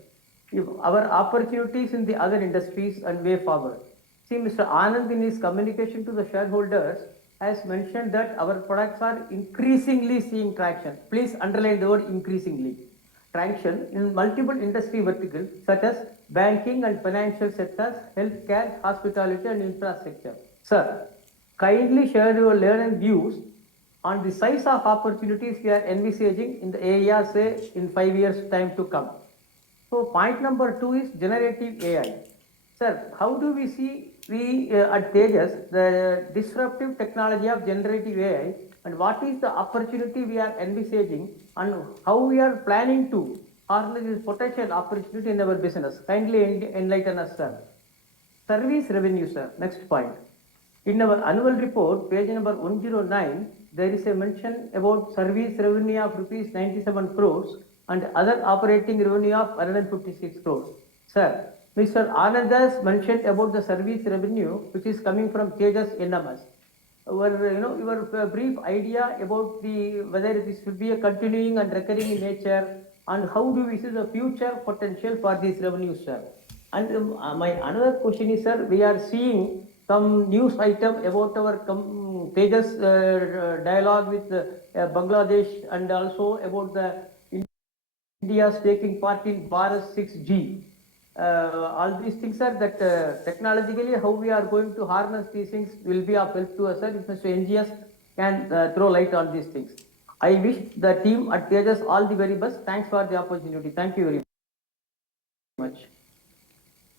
If our opportunities in the other industries and way forward. See, Mr. Anand in his communication to the shareholders has mentioned that our products are increasingly seeing traction. Please underline the word increasingly. Traction in multiple industry verticals such as banking and financial sectors, healthcare, hospitality and infrastructure. Sir, kindly share your learned views on the size of opportunities we are envisaging in the area, say, in 5 years' time to come. So point number 2 is generative AI. Sir, how do we see at Tejas the disruptive technology of generative AI, and what is the opportunity we are envisaging, and how we are planning to harness this potential opportunity in our business? Kindly enlighten us, sir. Service revenue, sir. Next point. In our annual report, page number 109, there is a mention about service revenue of rupees 97 crores and other operating revenue of 156 crores. Sir, Mr. Anandas mentioned about the service revenue which is coming from Tejas NMS. Your brief idea about whether this will be a continuing and recurring in nature, and how do we see the future potential for these revenues, sir? And my another question is, sir, we are seeing some news item about our Tejas dialogue with Bangladesh, and also about the India's taking part in Bharat 6G. All these things are that technologically how we are going to harness these things will be of help to us, sir, if Mr. NGS can throw light on these things. I wish the team at Tejas all the very best. Thanks for the opportunity. Thank you very much.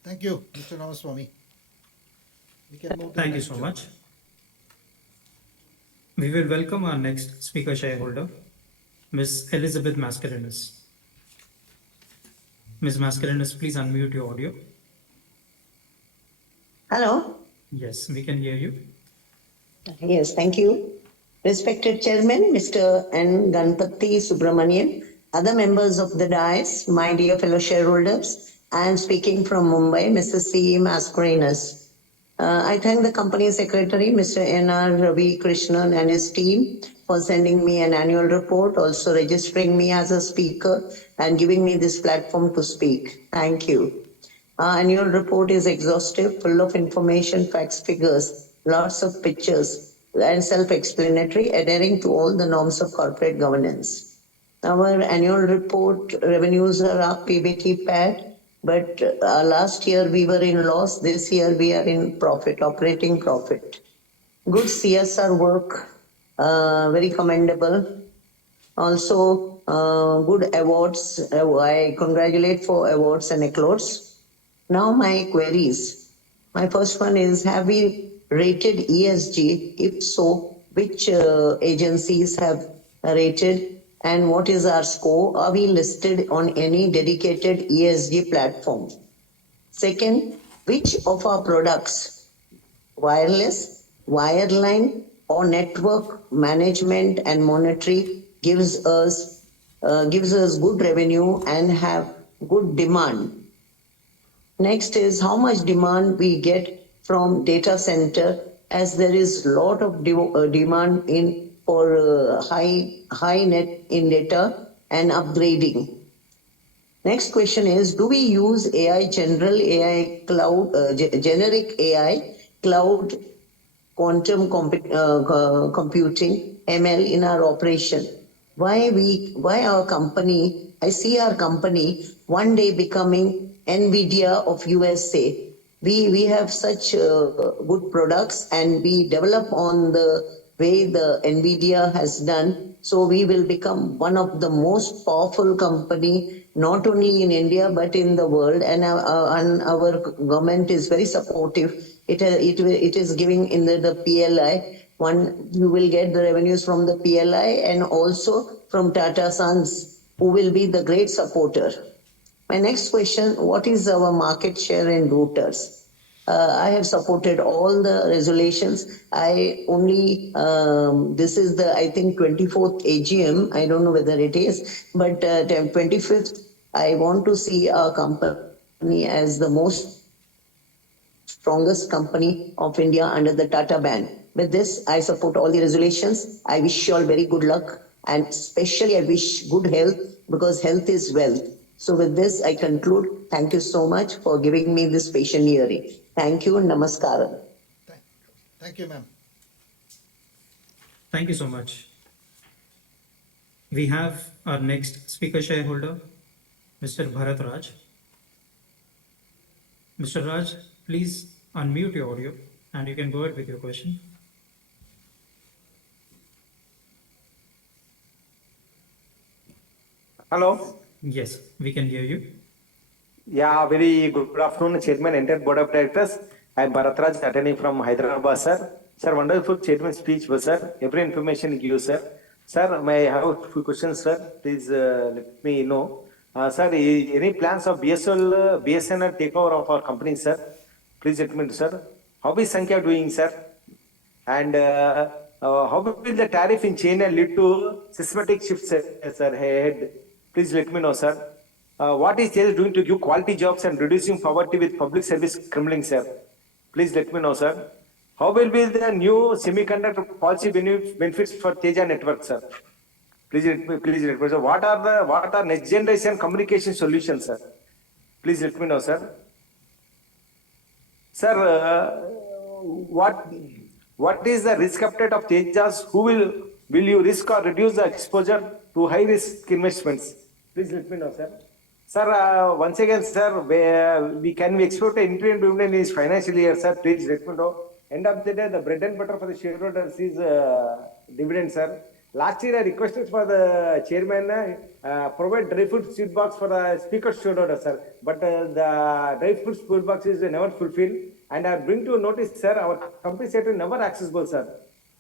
Thank you, Mr. Ramaswamy. We can move to Thank the you next so one. much. We will welcome our next speaker shareholder, Ms. Elizabeth Mascarenhas. Ms. Mascarenhas, please unmute your audio. Hello. Yes, we can hear you. Yes, thank you. Respected Chairman, Mr. N. Ganpati Subramanian, other members of the dais, my dear fellow shareholders, I am speaking from Mumbai, Mr. C. Mascarenhas. I thank the company secretary, Mr. N.R. Ravi Krishnan, and his team for sending me an annual report, also registering me as a speaker and giving me this platform to speak. Thank you. Our annual report is exhaustive, full of information, facts, figures, lots of pictures, and self-explanatory, adhering to all the norms of corporate governance. Our annual report revenues are up, PBT, PAT, but last year we were in loss. This year we are in profit, operating profit. Good CSR work, very commendable. Also, good awards. I congratulate for awards and accolades. Now my queries. My first one is, have we rated ESG? If so, which agencies have rated, and what is our score? Are we listed on any dedicated ESG platform? Second, which of our products, wireless, wireline, or network management and monitoring gives us good revenue and have good demand? Next is how much demand we get from data center, as there is a lot of demand for high net in data and upgrading. Next question is, do we use AI, general AI, cloud, generic AI, cloud, quantum computing, ML in our operation? Why our company, I see our company one day becoming NVIDIA of USA. We have such good products, and we develop on the way the NVIDIA has done. So we will become one of the most powerful company, not only in India, but in the world. And our government is very supportive. It is giving in the PLI. One, you will get the revenues from the PLI and also from Tata Sons, who will be the great supporter. My next question, what is our market share in routers? I have supported all the resolutions. I only, this is the, I think, 24th AGM. I don't know whether it is, but 25th, I want to see our company as the most strongest company of India under the Tata ban. With this, I support all the resolutions. I wish you all very good luck, and especially I wish good health, because health is wealth. So with this, I conclude. Thank you so much for giving me this patient hearing. Thank you and namaskaram. Thank you, ma'am. Thank you so much. We have our next speaker shareholder, Mr. Bharat Raj. Mr. Raj, please unmute your audio and you can go ahead with your question. Hello. Yes, we can hear you. Yeah, very good afternoon, Chairman, entire Board of Directors. I am Bharatraj, attending from Hyderabad, sir. Sir, wonderful Chairman speech, sir. Every information you give, sir. Sir, may I have a few questions, sir? Please let me know. Sir, any plans of BSNL takeover of our company, sir? Please let me know, sir. How is Sankhya doing, sir? And how will the tariff in China lead to systematic shifts, sir, ahead? Please let me know, sir. What is Tejas doing to give quality jobs and reducing poverty with public service crumbling, sir? Please let me know, sir. How will be the new semiconductor policy benefits for Teja network, sir? Please let me know. So what are next generation communication solutions, sir? Please let me know, sir. Sir, what is the risk appetite of Tejas? Will you risk or reduce the exposure to high risk investments? Please let me know, sir. Sir, once again, sir, we can expect an interim dividend in this financial year, sir. Please let me know. End of the day, the bread and butter for the shareholders is dividend, sir. Last year, I requested for the chairman provide dry fruit seed box for the speaker shareholder, sir. But the dry fruit seed box is never fulfilled. And I bring to notice, sir, our company secretary never accessible, sir.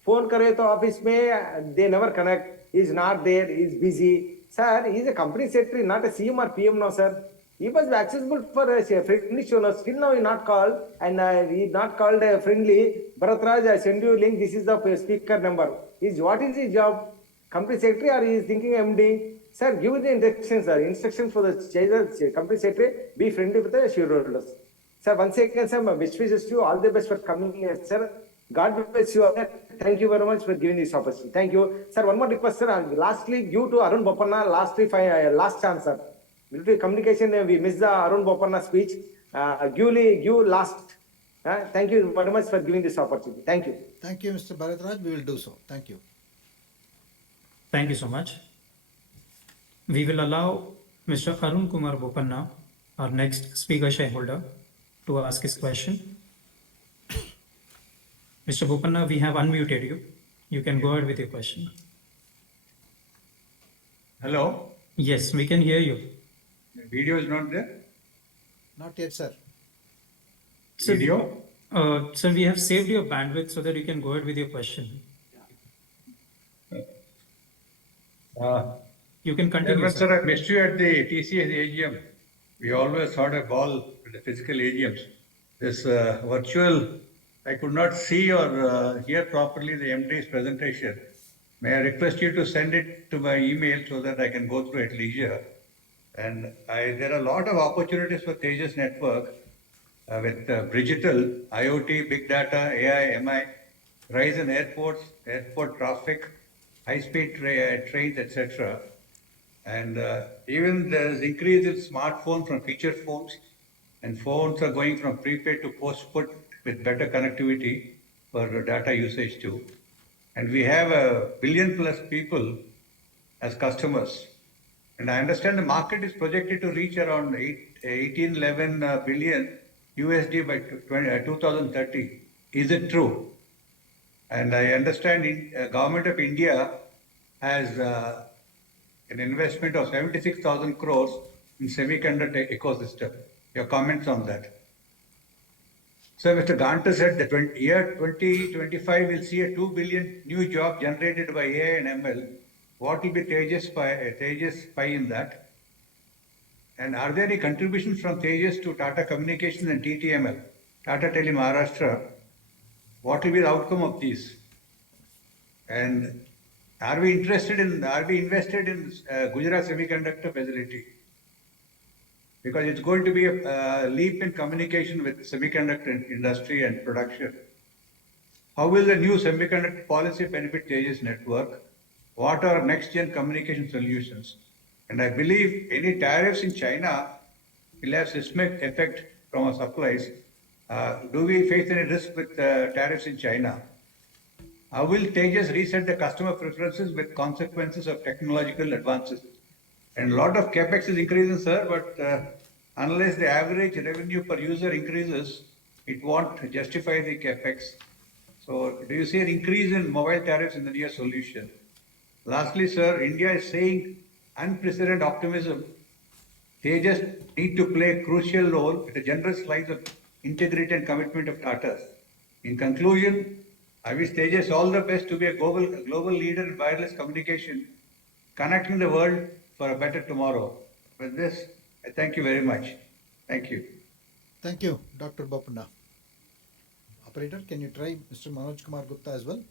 Phone करे तो office में they never connect. He's not there. He's busy. Sir, he's a company secretary, not a CM or PM now, sir. He was accessible for a friendly show. Still now he not called and he not called friendly. Bharatraj, I send you a link. This is the speaker number. What is his job? Company secretary or he is thinking MD? Sir, give the instructions, sir. Instructions for the company secretary. Be friendly with the shareholders. Sir, once again, sir, my best wishes to you. All the best for coming here, sir. God bless you. Thank you very much for giving this opportunity. Thank you. Sir, one more request, sir. Lastly, due to Arun Bopanna, last chance, sir. Due to communication, we missed the Arun Bopanna speech. Give last. Thank you very much for giving this opportunity. Thank you. Thank you, Mr. Bharatraj. We will do so. Thank you. Thank you so much. We will allow Mr. Arun Kumar Bopanna, our next speaker shareholder, to ask his question. Mr. Bopanna, we have unmuted you. You can go ahead with your question. Hello? Yes, we can hear you. The video is not there? Not yet, sir. Sir, Video? Sir, we have saved your bandwidth so that you can go ahead with your question. You can continue, Sir, I missed you at the TCS AGM. We always had a ball with the physical AGMs. This virtual, I could not see or hear properly the MD's presentation. May I request you to send it to my email so that I can go through at leisure. And there are a lot of opportunities for Tejas network with digital, IoT, big data, AI, MI, rise in airports, airport traffic, high-speed trains, etc. And even there is increase in smartphones from feature phones, and phones are going from prepaid to postpaid with better connectivity for data usage too. And we have 1 billion plus people as customers. And I understand the market is projected to reach around 11 billion USD by 2030. Is it true? And I understand government of India has an investment of 76,000 crores in semiconductor ecosystem. Your comments on that? So Mr. Ganta said that year 2025 will see a 2 billion new job generated by AI and ML. What will be Tejas Pi in that? And are there any contributions from Tejas to Tata Communications and TTML, Tata Tele Maharashtra? What will be the outcome of these? And are we invested in Gujarat Semiconductor facility? Because it's going to be a leap in communication with semiconductor industry and production. How will the new semiconductor policy benefit Tejas network? What are next-gen communication solutions? And I believe any tariffs in China will have seismic effect from our supplies. Do we face any risk with tariffs in China? How will Tejas reset the customer preferences with consequences of technological advances? And a lot of capex is increasing, sir, but unless the average revenue per user increases, it won't justify the capex. So do you see an increase in mobile tariffs in the near solution? Lastly, sir, India is saying unprecedented optimism Tejas need to play a crucial role with a generous slice of integrity and commitment of Tatas. In conclusion, I wish Tejas all the best to be a global leader in wireless communication, connecting the world for a better tomorrow. With this, I thank you very much. Thank you. Thank you, Dr. Bopanna. Operator, can you try Mr. Manoj Kumar Gupta as well?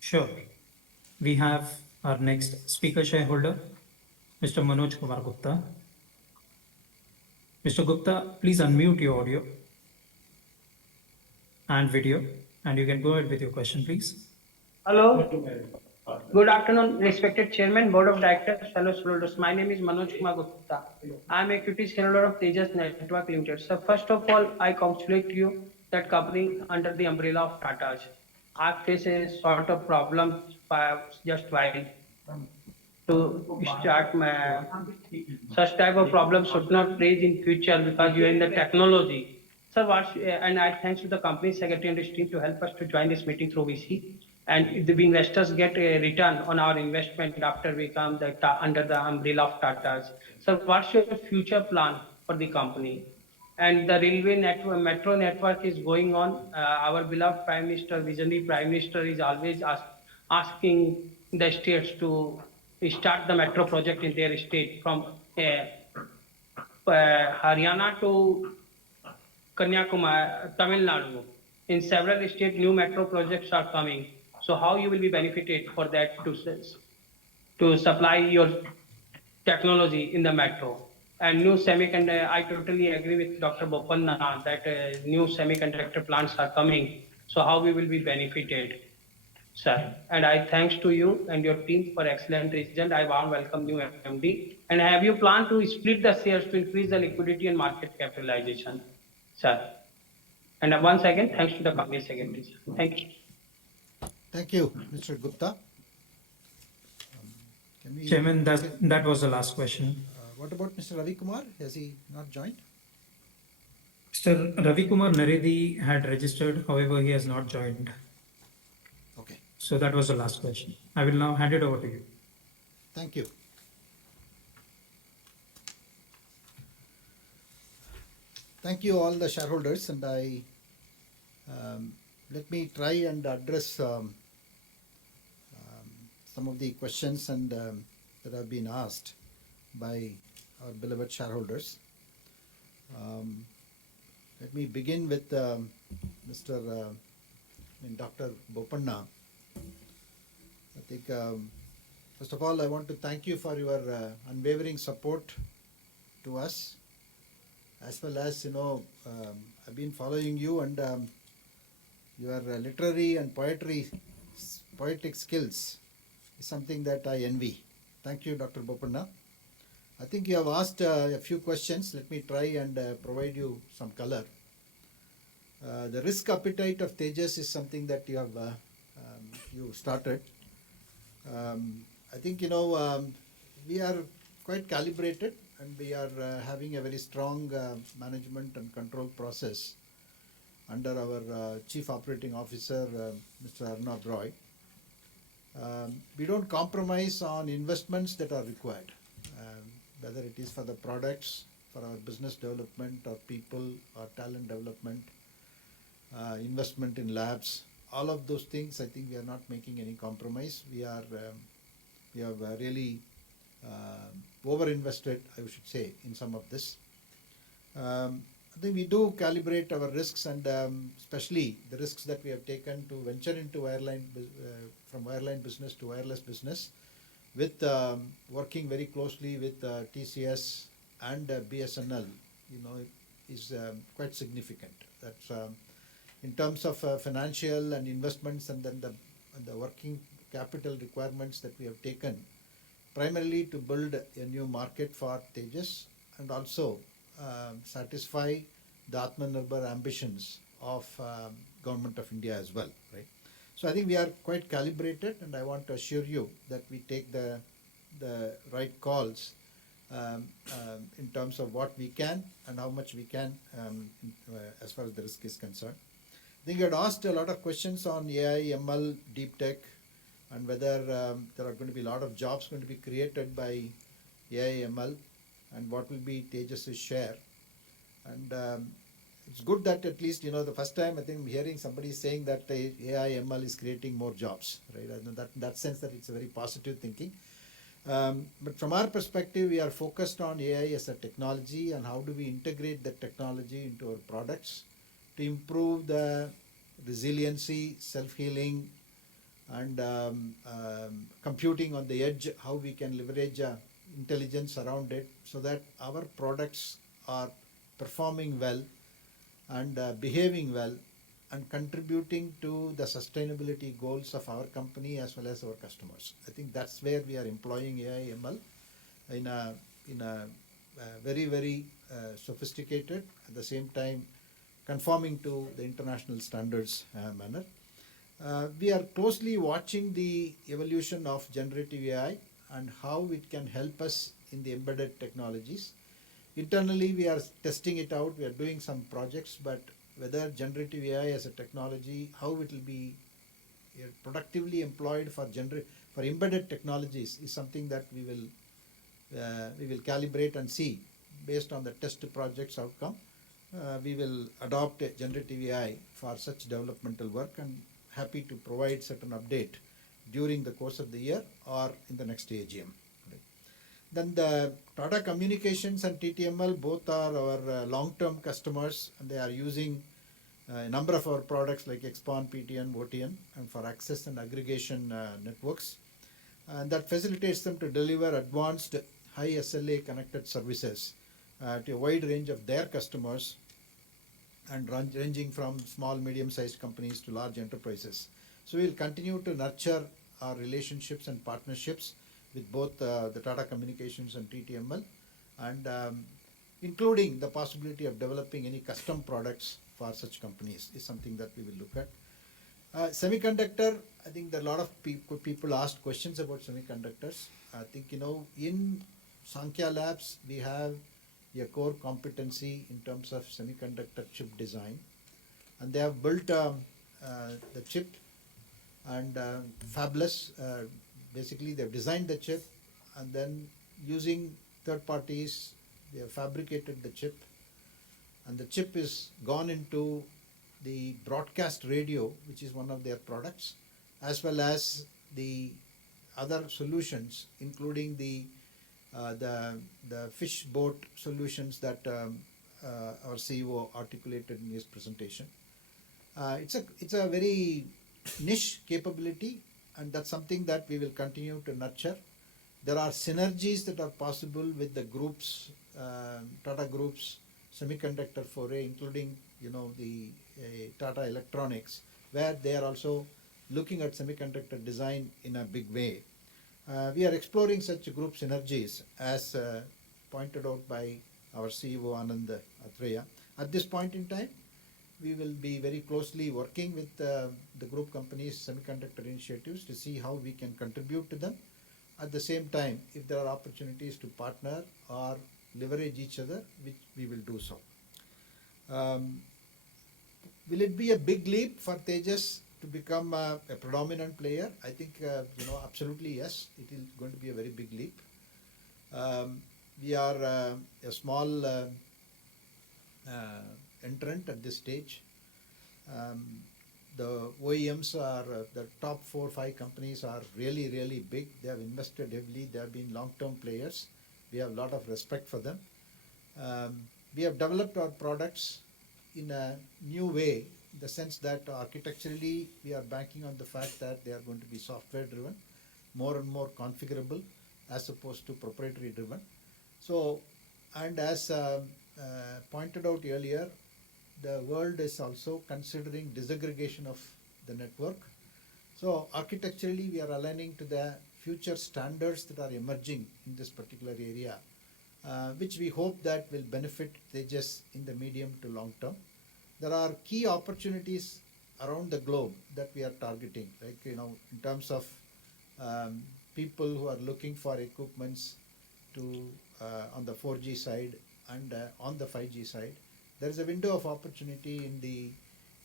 Sure. We have our next speaker shareholder, Mr. Manoj Kumar Gupta. Mr. Gupta, please unmute your audio and video, and you can go ahead with your question, please. Hello. Good afternoon, respected Chairman, Board of Directors, fellow shareholders. My name is Manoj Kumar Gupta. I am equity shareholder of Tejas Network Limited. So first of all, I congratulate you that company under the umbrella of Tata's. I face a sort of problem just while to start my such type of problems should not raise in future because you are in the technology. Sir, and I thanks to the company secretary and his team to help us to join this meeting through VC. And if the investors get a return on our investment after we come under the umbrella of Tata's. So what's your future plan for the company? And the railway network, metro network is going on. Our beloved Prime Minister, visionary Prime Minister is always asking the states to start the metro project in their state from Haryana to Kanyakumari, Tamil Nadu. In several states, new metro projects are coming. So how you will be benefited for that to supply your technology in the metro? And new semiconductor, I totally agree with Dr. Bopanna that new semiconductor plants are coming. So how we will be benefited, sir? And I thanks to you and your team for excellent result. I warm welcome new MD. And have you planned to split the shares to increase the liquidity and market capitalization, sir? And once again, thanks to the company secretary, sir. Thank you. Thank you, Mr. Gupta. Chairman, that was the last question. What about Mr. Ravi Kumar? Has he not joined? Mr. Ravi Kumar Naredi had registered, however, he has not joined. Okay. So that was the last question. I will now hand it over to you. Thank you. Thank you all the shareholders, and let me try and address some of the questions that have been asked by our beloved shareholders. Let me begin with Dr. Bopanna. I think first of all, I want to thank you for your unwavering support to us, as well as I've been following you, and your literary and poetic skills is something that I envy. Thank you, Dr. Bopanna. I think you have asked a few questions. Let me try and provide you some color. The risk appetite of Tejas is something that you have you started. I think we are quite calibrated, and we are having a very strong management and control process under our Chief Operating Officer, Mr. Arnab Roy. We don't compromise on investments that are required, whether it is for the products, for our business development, or people, or talent development, investment in labs. All of those things, I think we are not making any compromise. We have really over-invested, I should say, in some of this. I think we do calibrate our risks, and especially the risks that we have taken to venture into from wireline business to wireless business, with working very closely with TCS and BSNL, is quite significant. That's in terms of financial and investments, and then the working capital requirements that we have taken, primarily to build a new market for Tejas, and also satisfy the Atmanirbhar ambitions of Government of India as well, right? So I think we are quite calibrated, and I want to assure you that we take the right calls in terms of what we can and how much we can as far as the risk is concerned. I think you had asked a lot of questions on AI, ML, deep tech, and whether there are going to be a lot of jobs going to be created by AI, ML. and what will be Tejas' share. And it's good that at least, the first time I think I'm hearing somebody saying that AI ML is creating more jobs, right? And that sense that it's a very positive thinking. But from our perspective, we are focused on AI as a technology and how do we integrate that technology into our products to improve the resiliency, self-healing, and computing on the edge, how we can leverage intelligence around it so that our products are performing well and behaving well and contributing to the sustainability goals of our company as well as our customers. I think that's where we are employing AI ML in a very, very sophisticated, at the same time conforming to the international standards manner. We are closely watching the evolution of generative AI and how it can help us in the embedded technologies. Internally, we are testing it out. We are doing some projects, but whether generative AI as a technology, how it will be productively employed for embedded technologies is something that we will calibrate and see based on the test project's outcome. We will adopt generative AI for such developmental work, and happy to provide certain update during the course of the year or in the next AGM. Then the Tata Communications and TTML both are our long-term customers, and they are using a number of our products like XPON, PTN, OTN, and for access and aggregation networks. And that facilitates them to deliver advanced high SLA connected services to a wide range of their customers, and ranging from small, medium-sized companies to large enterprises. So we'll continue to nurture our relationships and partnerships with both the Tata Communications and TTML, and including the possibility of developing any custom products for such companies is something that we will look at. Semiconductor, I think that a lot of people asked questions about semiconductors. I think, in Sankhya Labs, we have a core competency in terms of semiconductor chip design, and they have built the chip and fabless. Basically, they've designed the chip, and then using third parties, they have fabricated the chip, and the chip is gone into the broadcast radio, which is one of their products, as well as the other solutions, including the fish boat solutions that our CEO articulated in his presentation. It's a very niche capability, and that's something that we will continue to nurture. There are synergies that are possible with the groups, Tata Group's semiconductor foray, including the Tata Electronics, where they are also looking at semiconductor design in a big way. We are exploring such group synergies as pointed out by our CEO Anand Athreya. At this point in time, we will be very closely working with the group companies' semiconductor initiatives to see how we can contribute to them. At the same time, if there are opportunities to partner or leverage each other, which we will do so. Will it be a big leap for Tejas to become a predominant player? I think, absolutely yes, it is going to be a very big leap. We are a small entrant at this stage. The OEMs are, the top 4 or 5 companies are really, really big. They have invested heavily. They have been long-term players. We have a lot of respect for them. We have developed our products in a new way, in the sense that architecturally we are banking on the fact that they are going to be software driven, more and more configurable as opposed to proprietary driven. So, and as pointed out earlier, the world is also considering disaggregation of the network. So architecturally we are aligning to the future standards that are emerging in this particular area, which we hope that will benefit Tejas in the medium to long term. There are key opportunities around the globe that we are targeting, like, in terms of people who are looking for equipments to on the 4G side and on the 5G side. There is a window of opportunity in the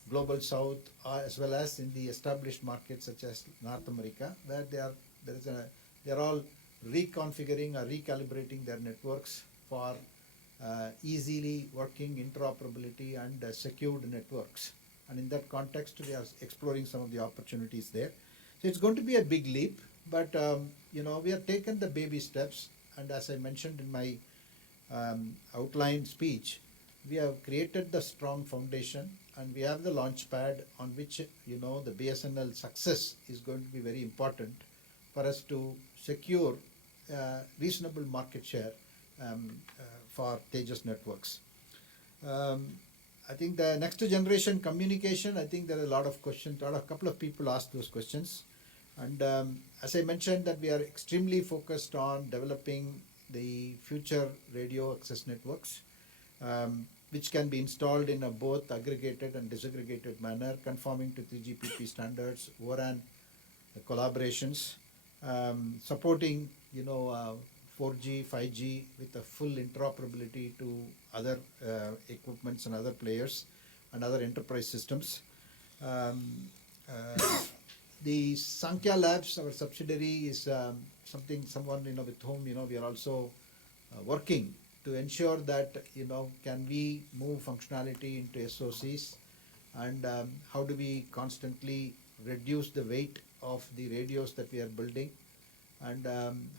global south as well as in the established markets such as North America, where they are all reconfiguring or recalibrating their networks for easily working interoperability and secured networks. And in that context, we are exploring some of the opportunities there. So it's going to be a big leap, but we have taken the baby steps. And as I mentioned in my outline speech, we have created the strong foundation and we have the launch pad on which the BSNL success is going to be very important for us to secure reasonable market share for Tejas networks. I think the next generation communication, I think there are a lot of questions, a couple of people asked those questions. And as I mentioned that we are extremely focused on developing the future radio access networks, which can be installed in a both aggregated and disaggregated manner, conforming to 3GPP standards, ORAN collaborations, supporting 4G, 5G with a full interoperability to other equipments and other players and other enterprise systems. The Sankhya Labs, our subsidiary, is someone with whom we are also working to ensure that can we move functionality into SOCs, and how do we constantly reduce the weight of the radios that we are building, and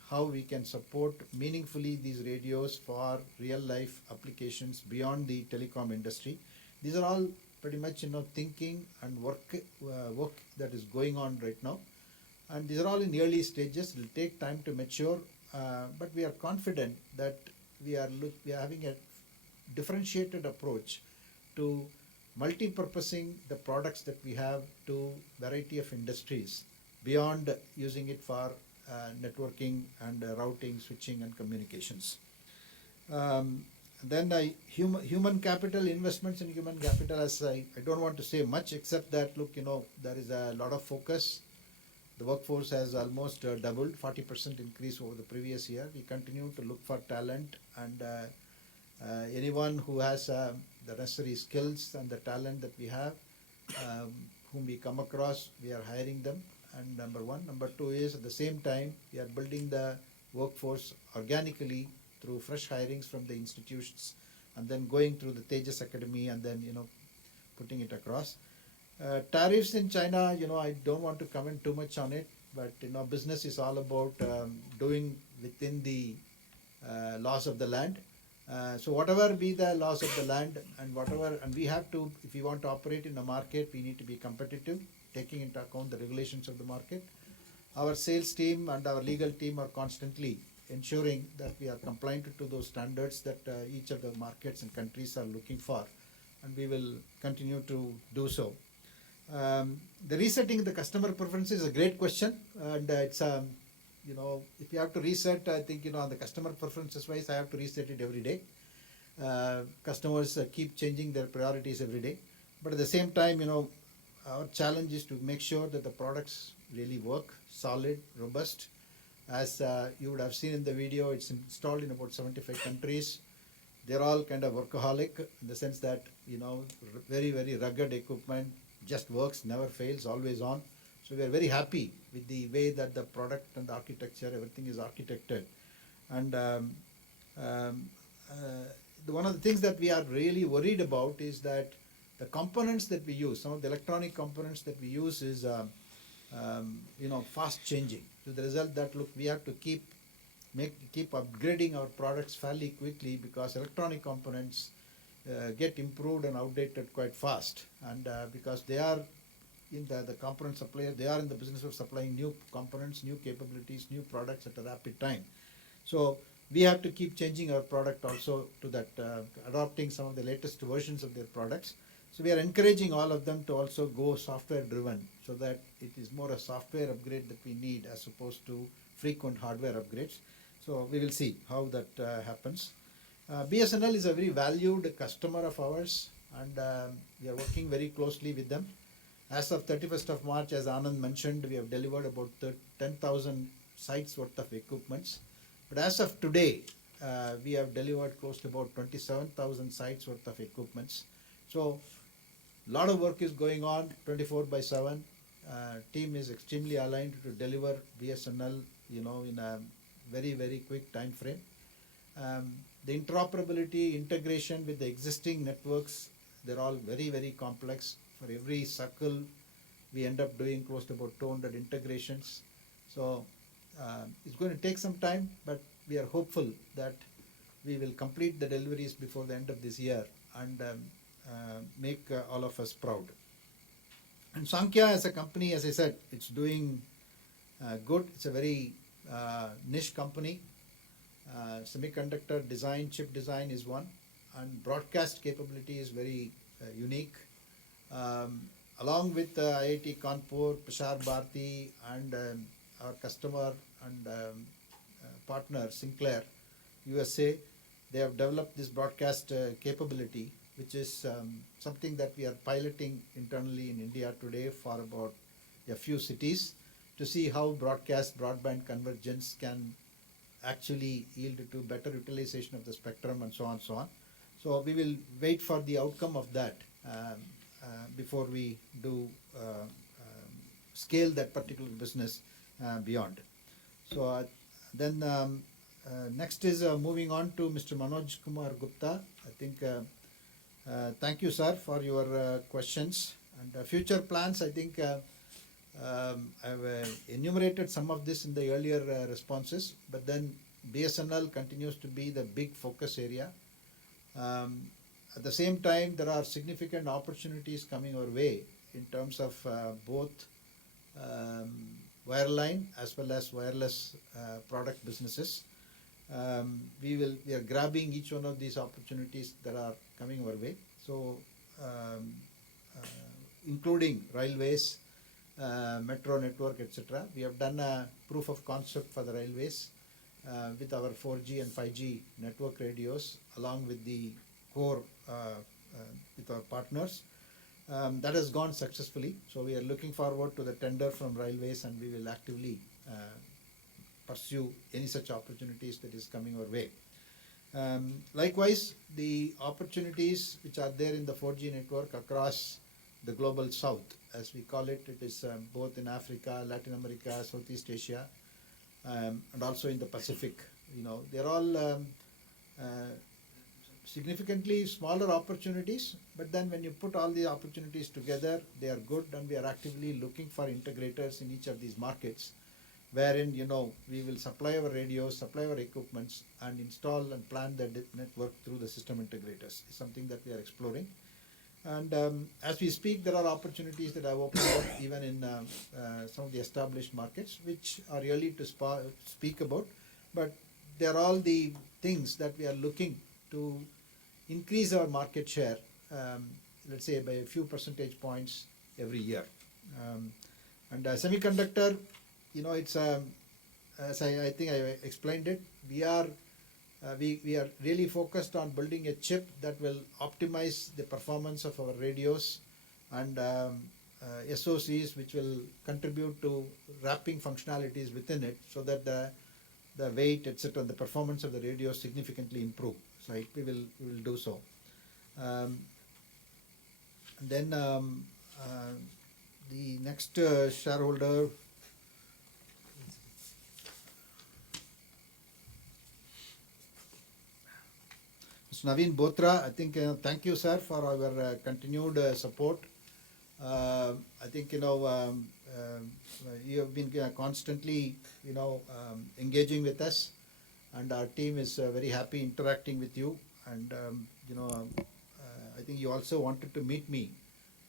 how we can support meaningfully these radios for real life applications beyond the telecom industry. These are all pretty much thinking and work that is going on right now, and these are all in early stages. It will take time to mature, but we are confident that we are having a differentiated approach to multi-purposing the products that we have to variety of industries beyond using it for networking and routing, switching and communications. Then human capital, investments in human capital, as I don't want to say much except that there is a lot of focus. The workforce has almost doubled, 40% increase over the previous year. We continue to look for talent, and anyone who has the necessary skills and the talent that we have, whom we come across, we are hiring them. And number one. Number two is at the same time we are building the workforce organically through fresh hirings from the institutions, and then going through the Tejas Academy, and then putting it across. Tariffs in China, I don't want to comment too much on it, but business is all about doing within the laws of the land. So whatever be the laws of the land, and we have to, if we want to operate in the market, we need to be competitive, taking into account the regulations of the market. Our sales team and our legal team are constantly ensuring that we are compliant to those standards that each of the markets and countries are looking for, and we will continue to do so. The resetting the customer preferences is a great question, and it's if you have to reset, I think on the customer preferences wise, I have to reset it every day. Customers keep changing their priorities every day, but at the same time, our challenge is to make sure that the products really work, solid, robust. As you would have seen in the video, it's installed in about 75 countries. They're all kind of workaholic in the sense that very, very rugged equipment, just works, never fails, always on. So we are very happy with the way that the product and the architecture, everything is architected. And one of the things that we are really worried about is that the components that we use, some of the electronic components that we use is fast changing. So the result that we have to keep upgrading our products fairly quickly, because electronic components get improved and outdated quite fast, and because they are in the component supplier, they are in the business of supplying new components, new capabilities, new products at a rapid time. So we have to keep changing our product also to that, adopting some of the latest versions of their products. So we are encouraging all of them to also go software driven, so that it is more a software upgrade that we need as opposed to frequent hardware upgrades. So we will see how that happens. BSNL is a very valued customer of ours, and we are working very closely with them. As of 31st of March, as Anand mentioned, we have delivered about 10,000 sites worth of equipments. But as of today, we have delivered close to about 27,000 sites worth of equipments. So a lot of work is going on 24/7. Team is extremely aligned to deliver BSNL, in a very, very quick time frame. The interoperability, integration with the existing networks, they're all very, very complex. For every circle, we end up doing close to about 200 integrations. So it's going to take some time, but we are hopeful that we will complete the deliveries before the end of this year and make all of us proud. And Sankhya as a company, as I said, it's doing good. It's a very niche company. Semiconductor design, chip design is one, and broadcast capability is very unique. Along with IIT Kanpur, Prasar Bharati, and our customer and partner Sinclair USA, they have developed this broadcast capability, which is something that we are piloting internally in India today for about a few cities to see how broadcast broadband convergence can actually yield to better utilization of the spectrum and so on and so on. So we will wait for the outcome of that before we do scale that particular business beyond. So then next is moving on to Mr. Manoj Kumar Gupta. I think thank you, sir, for your questions and future plans. I think I've enumerated some of this in the earlier responses, but then BSNL continues to be the big focus area. At the same time, there are significant opportunities coming our way in terms of both wireline as well as wireless product businesses. We are grabbing each one of these opportunities that are coming our way. So, including railways, metro network, etc. We have done a proof of concept for the railways with our 4G and 5G network radios, along with the core with our partners. That has gone successfully. So we are looking forward to the tender from railways, and we will actively pursue any such opportunities that is coming our way. Likewise, the opportunities which are there in the 4G network across the global south, as we call it, it is both in Africa, Latin America, Southeast Asia, and also in the Pacific. You know, they're all significantly smaller opportunities, but then when you put all the opportunities together, they are good, and we are actively looking for integrators in each of these markets, wherein, you know, we will supply our radios, supply our equipments, and install and plan the network through the system integrators. It's something that we are exploring. And as we speak, there are opportunities that have opened up even in some of the established markets, which are early to speak about, but they are all the things that we are looking to increase our market share, let's say by a few percentage points every year. And semiconductor, you know, it's as I think I explained it, we are really focused on building a chip that will optimize the performance of our radios and SOCs, which will contribute to wrapping functionalities within it, so that the weight, etc., the performance of the radio significantly improve. So we will do so. And then the next shareholder. Mr. Naveen Botra, I think thank you, sir, for our continued support. I think, you know, you have been constantly, you know, engaging with us, and our team is very happy interacting with you. And you know, I think you also wanted to meet me.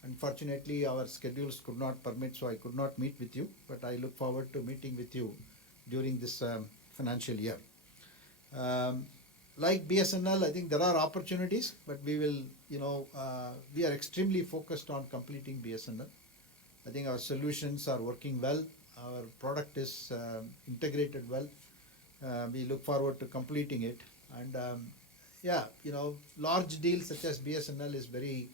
Unfortunately, our schedules could not permit, so I could not meet with you. But I look forward to meeting with you during this financial year. Like BSNL, I think there are opportunities, but we will, you know, we are extremely focused on completing BSNL. I think our solutions are working well. Our product is integrated well. We look forward to completing it. And yeah, you know, large deals such as BSNL is very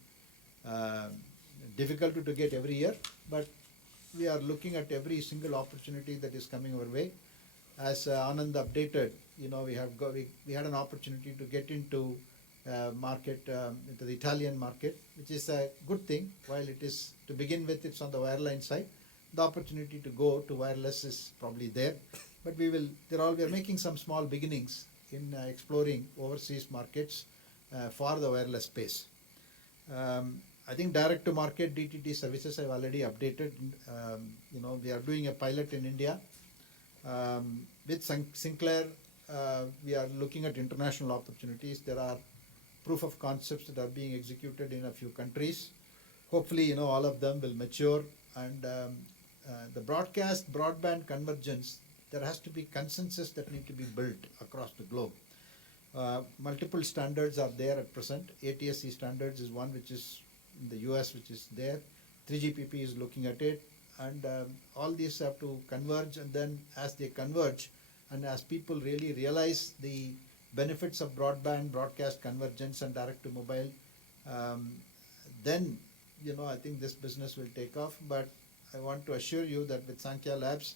difficult to get every year, but we are looking at every single opportunity that is coming our way. As Anand updated, you know, we had an opportunity to get into market, into the Italian market, which is a good thing. While it is, to begin with, it's on the wireline side. The opportunity to go to wireless is probably there, but we are making some small beginnings in exploring overseas markets for the wireless space. I think direct to market DTT services I've already updated. We are doing a pilot in India. With Sinclair, we are looking at international opportunities. There are proof of concepts that are being executed in a few countries. Hopefully, all of them will mature. And the broadband convergence, there has to be consensus that need to be built across the globe. Multiple standards are there at present. ATSC standards is one which is in the US, which is there. 3GPP is looking at it. And all these have to converge, and then as they converge and as people really realize the benefits of broadband, broadcast convergence and direct to mobile, then I think this business will take off. But I want to assure you that with Sankhya Labs,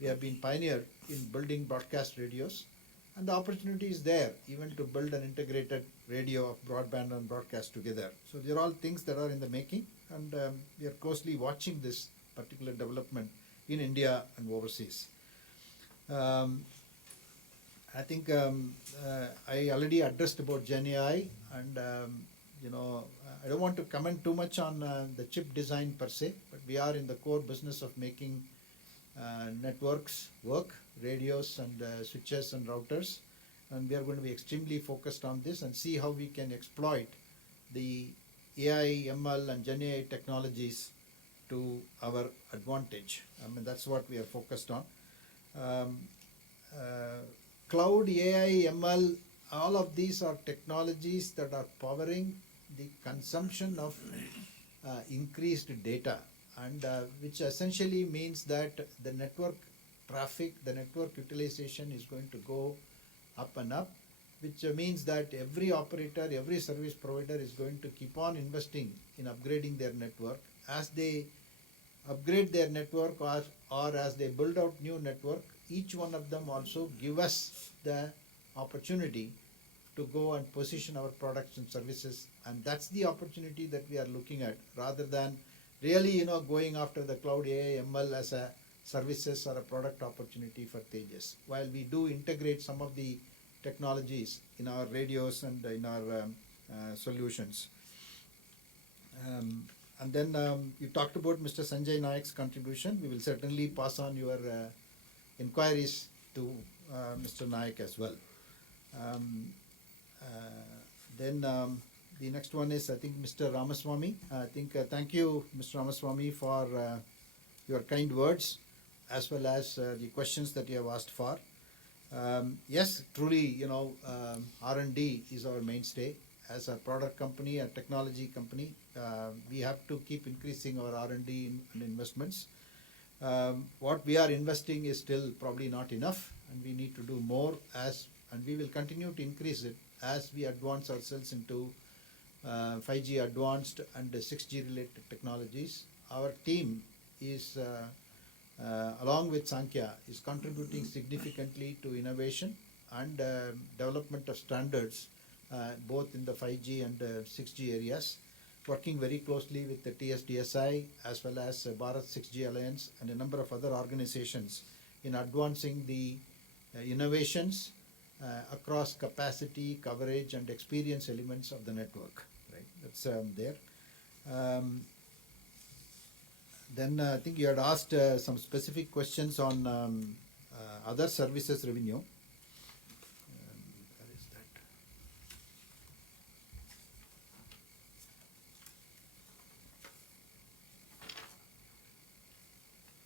we have been pioneer in building broadcast radios, and the opportunity is there even to build an integrated radio of broadband and broadcast together. So these are all things that are in the making, and we are closely watching this particular development in India and overseas. I think I already addressed about Gen AI, and I don't want to comment too much on the chip design per se, but we are in the core business of making networks work, radios and switches and routers, and we are going to be extremely focused on this and see how we can exploit the AI, ML and Gen AI technologies to our advantage. I mean, that's what we are focused on. Cloud, AI, ML, all of these are technologies that are powering the consumption of increased data, and which essentially means that the network traffic, the network utilization is going to go up and up, which means that every operator, every service provider is going to keep on investing in upgrading their network. As they upgrade their network or as they build out new network, each one of them also give us the opportunity to go and position our products and services, and that's the opportunity that we are looking at, rather than really going after the cloud, AI, ML as a services or a product opportunity for Tejas. While we do integrate some of the technologies in our radios and in our solutions. And then you talked about Mr. Sanjay Naik's contribution. We will certainly pass on your inquiries to Mr. Naik as well. Then the next one is, I think, Mr. Ramaswamy. I think thank you, Mr. Ramaswamy, for your kind words as well as the questions that you have asked for. Yes, truly, R&D is our mainstay. As a product company, a technology company, we have to keep increasing our R&D and investments. What we are investing is still probably not enough, and we need to do more, and we will continue to increase it as we advance ourselves into 5G advanced and 6G related technologies. Our team is, along with Sankhya, is contributing significantly to innovation and development of standards, both in the 5G and 6G areas, working very closely with the TSDSI as well as Bharat 6G Alliance and a number of other organizations in advancing the innovations across capacity, coverage and experience elements of the network. Right, that's there. Then I think you had asked some specific questions on other services revenue. Where is that?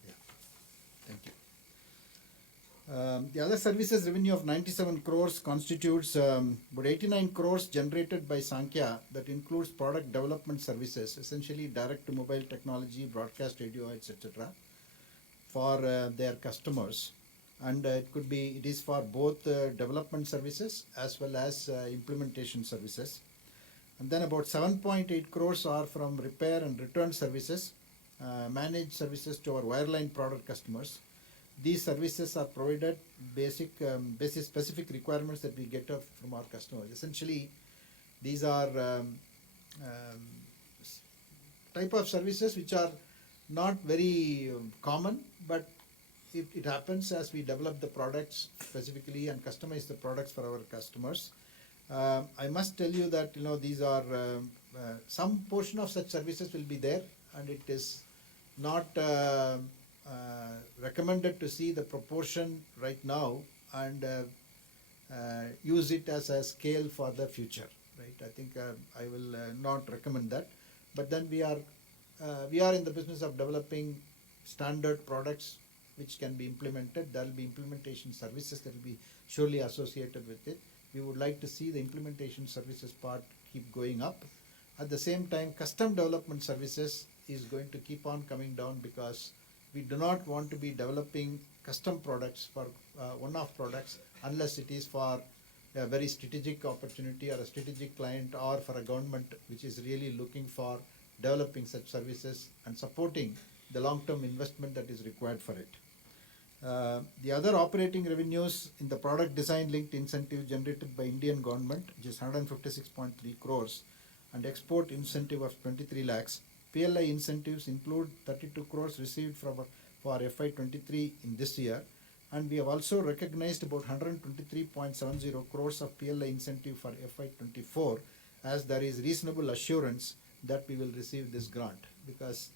Yeah, thank you. The other services revenue of 97 crores constitutes about 89 crores generated by Sankhya, that includes product development services, essentially direct to mobile technology, broadcast radio, etc. for their customers. And it is for both development services as well as implementation services. And then about 7.8 crores are from repair and return services, managed services to our wireline product customers. These services are provided basis specific requirements that we get from our customers. Essentially, these are type of services which are not very common, but it happens as we develop the products specifically and customize the products for our customers. I must tell you that these are some portion of such services will be there, and it is not recommended to see the proportion right now and use it as a scale for the future. Right? I think I will not recommend that. But then we are in the business of developing standard products which can be implemented. There will be implementation services that will be surely associated with it. We would like to see the implementation services part keep going up. At the same time, custom development services is going to keep on coming down, because we do not want to be developing custom products for one-off products unless it is for a very strategic opportunity or a strategic client, or for a government which is really looking for developing such services and supporting the long-term investment that is required for it. The other operating revenues in the product design linked incentive generated by Indian government, which is 156.3 crores, and export incentive of 23 lakhs. PLI incentives include 32 crores received for FY23 in this year, and we have also recognized about 123.70 crores of PLI incentive for FY24, as there is reasonable assurance that we will receive this grant, because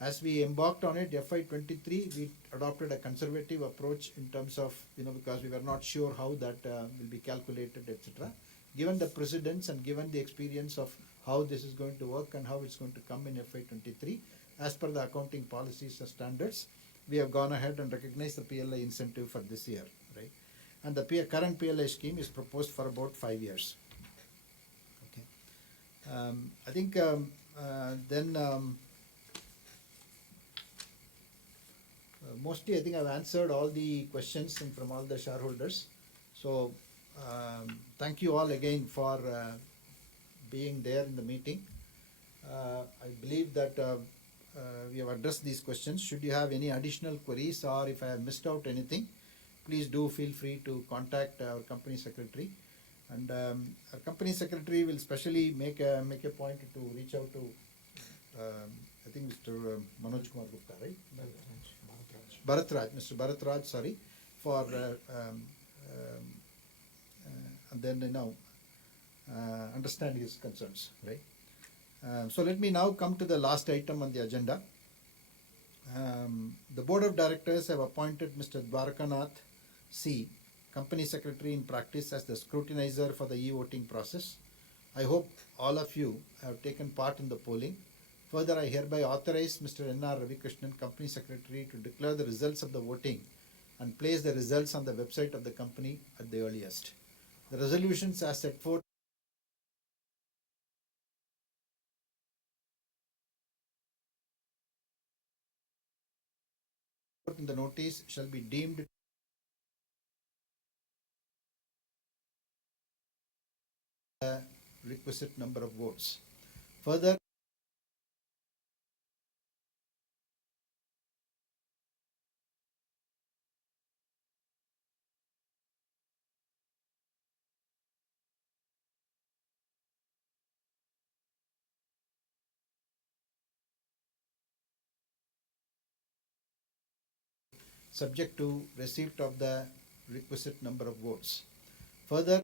as we embarked on it, FY23, we adopted a conservative approach in terms of, because we were not sure how that will be calculated, etc. Given the precedence and given the experience of how this is going to work and how it's going to come in FY23, as per the accounting policies and standards, we have gone ahead and recognized the PLI incentive for this year, right? And the current PLI scheme is proposed for about 5 years. Okay. I think mostly I think I've answered all the questions from all the shareholders. So thank you all again for being there in the meeting. I believe that we have addressed these questions. Should you have any additional queries, or if I have missed out anything, please do feel free to contact our company secretary. And our company secretary will specially make a point to reach out to I think Mr. Manoj Kumar Gupta, right? Mr. Bharatraj, sorry, for and then understand his concerns, right? So let me now come to the last item on the agenda. The Board of Directors have appointed Mr. Dwarakanath C., Company Secretary in practice, as the scrutinizer for the e-voting process. I hope all of you have taken part in the polling. Further, I hereby authorize Mr. N.R. Ravikrishnan, Company Secretary, to declare the results of the voting and place the results on the website of the company at the earliest. The resolutions as set forth in the notice shall be deemed the requisite number of votes. Further, subject to receipt of the requisite number of votes. Further,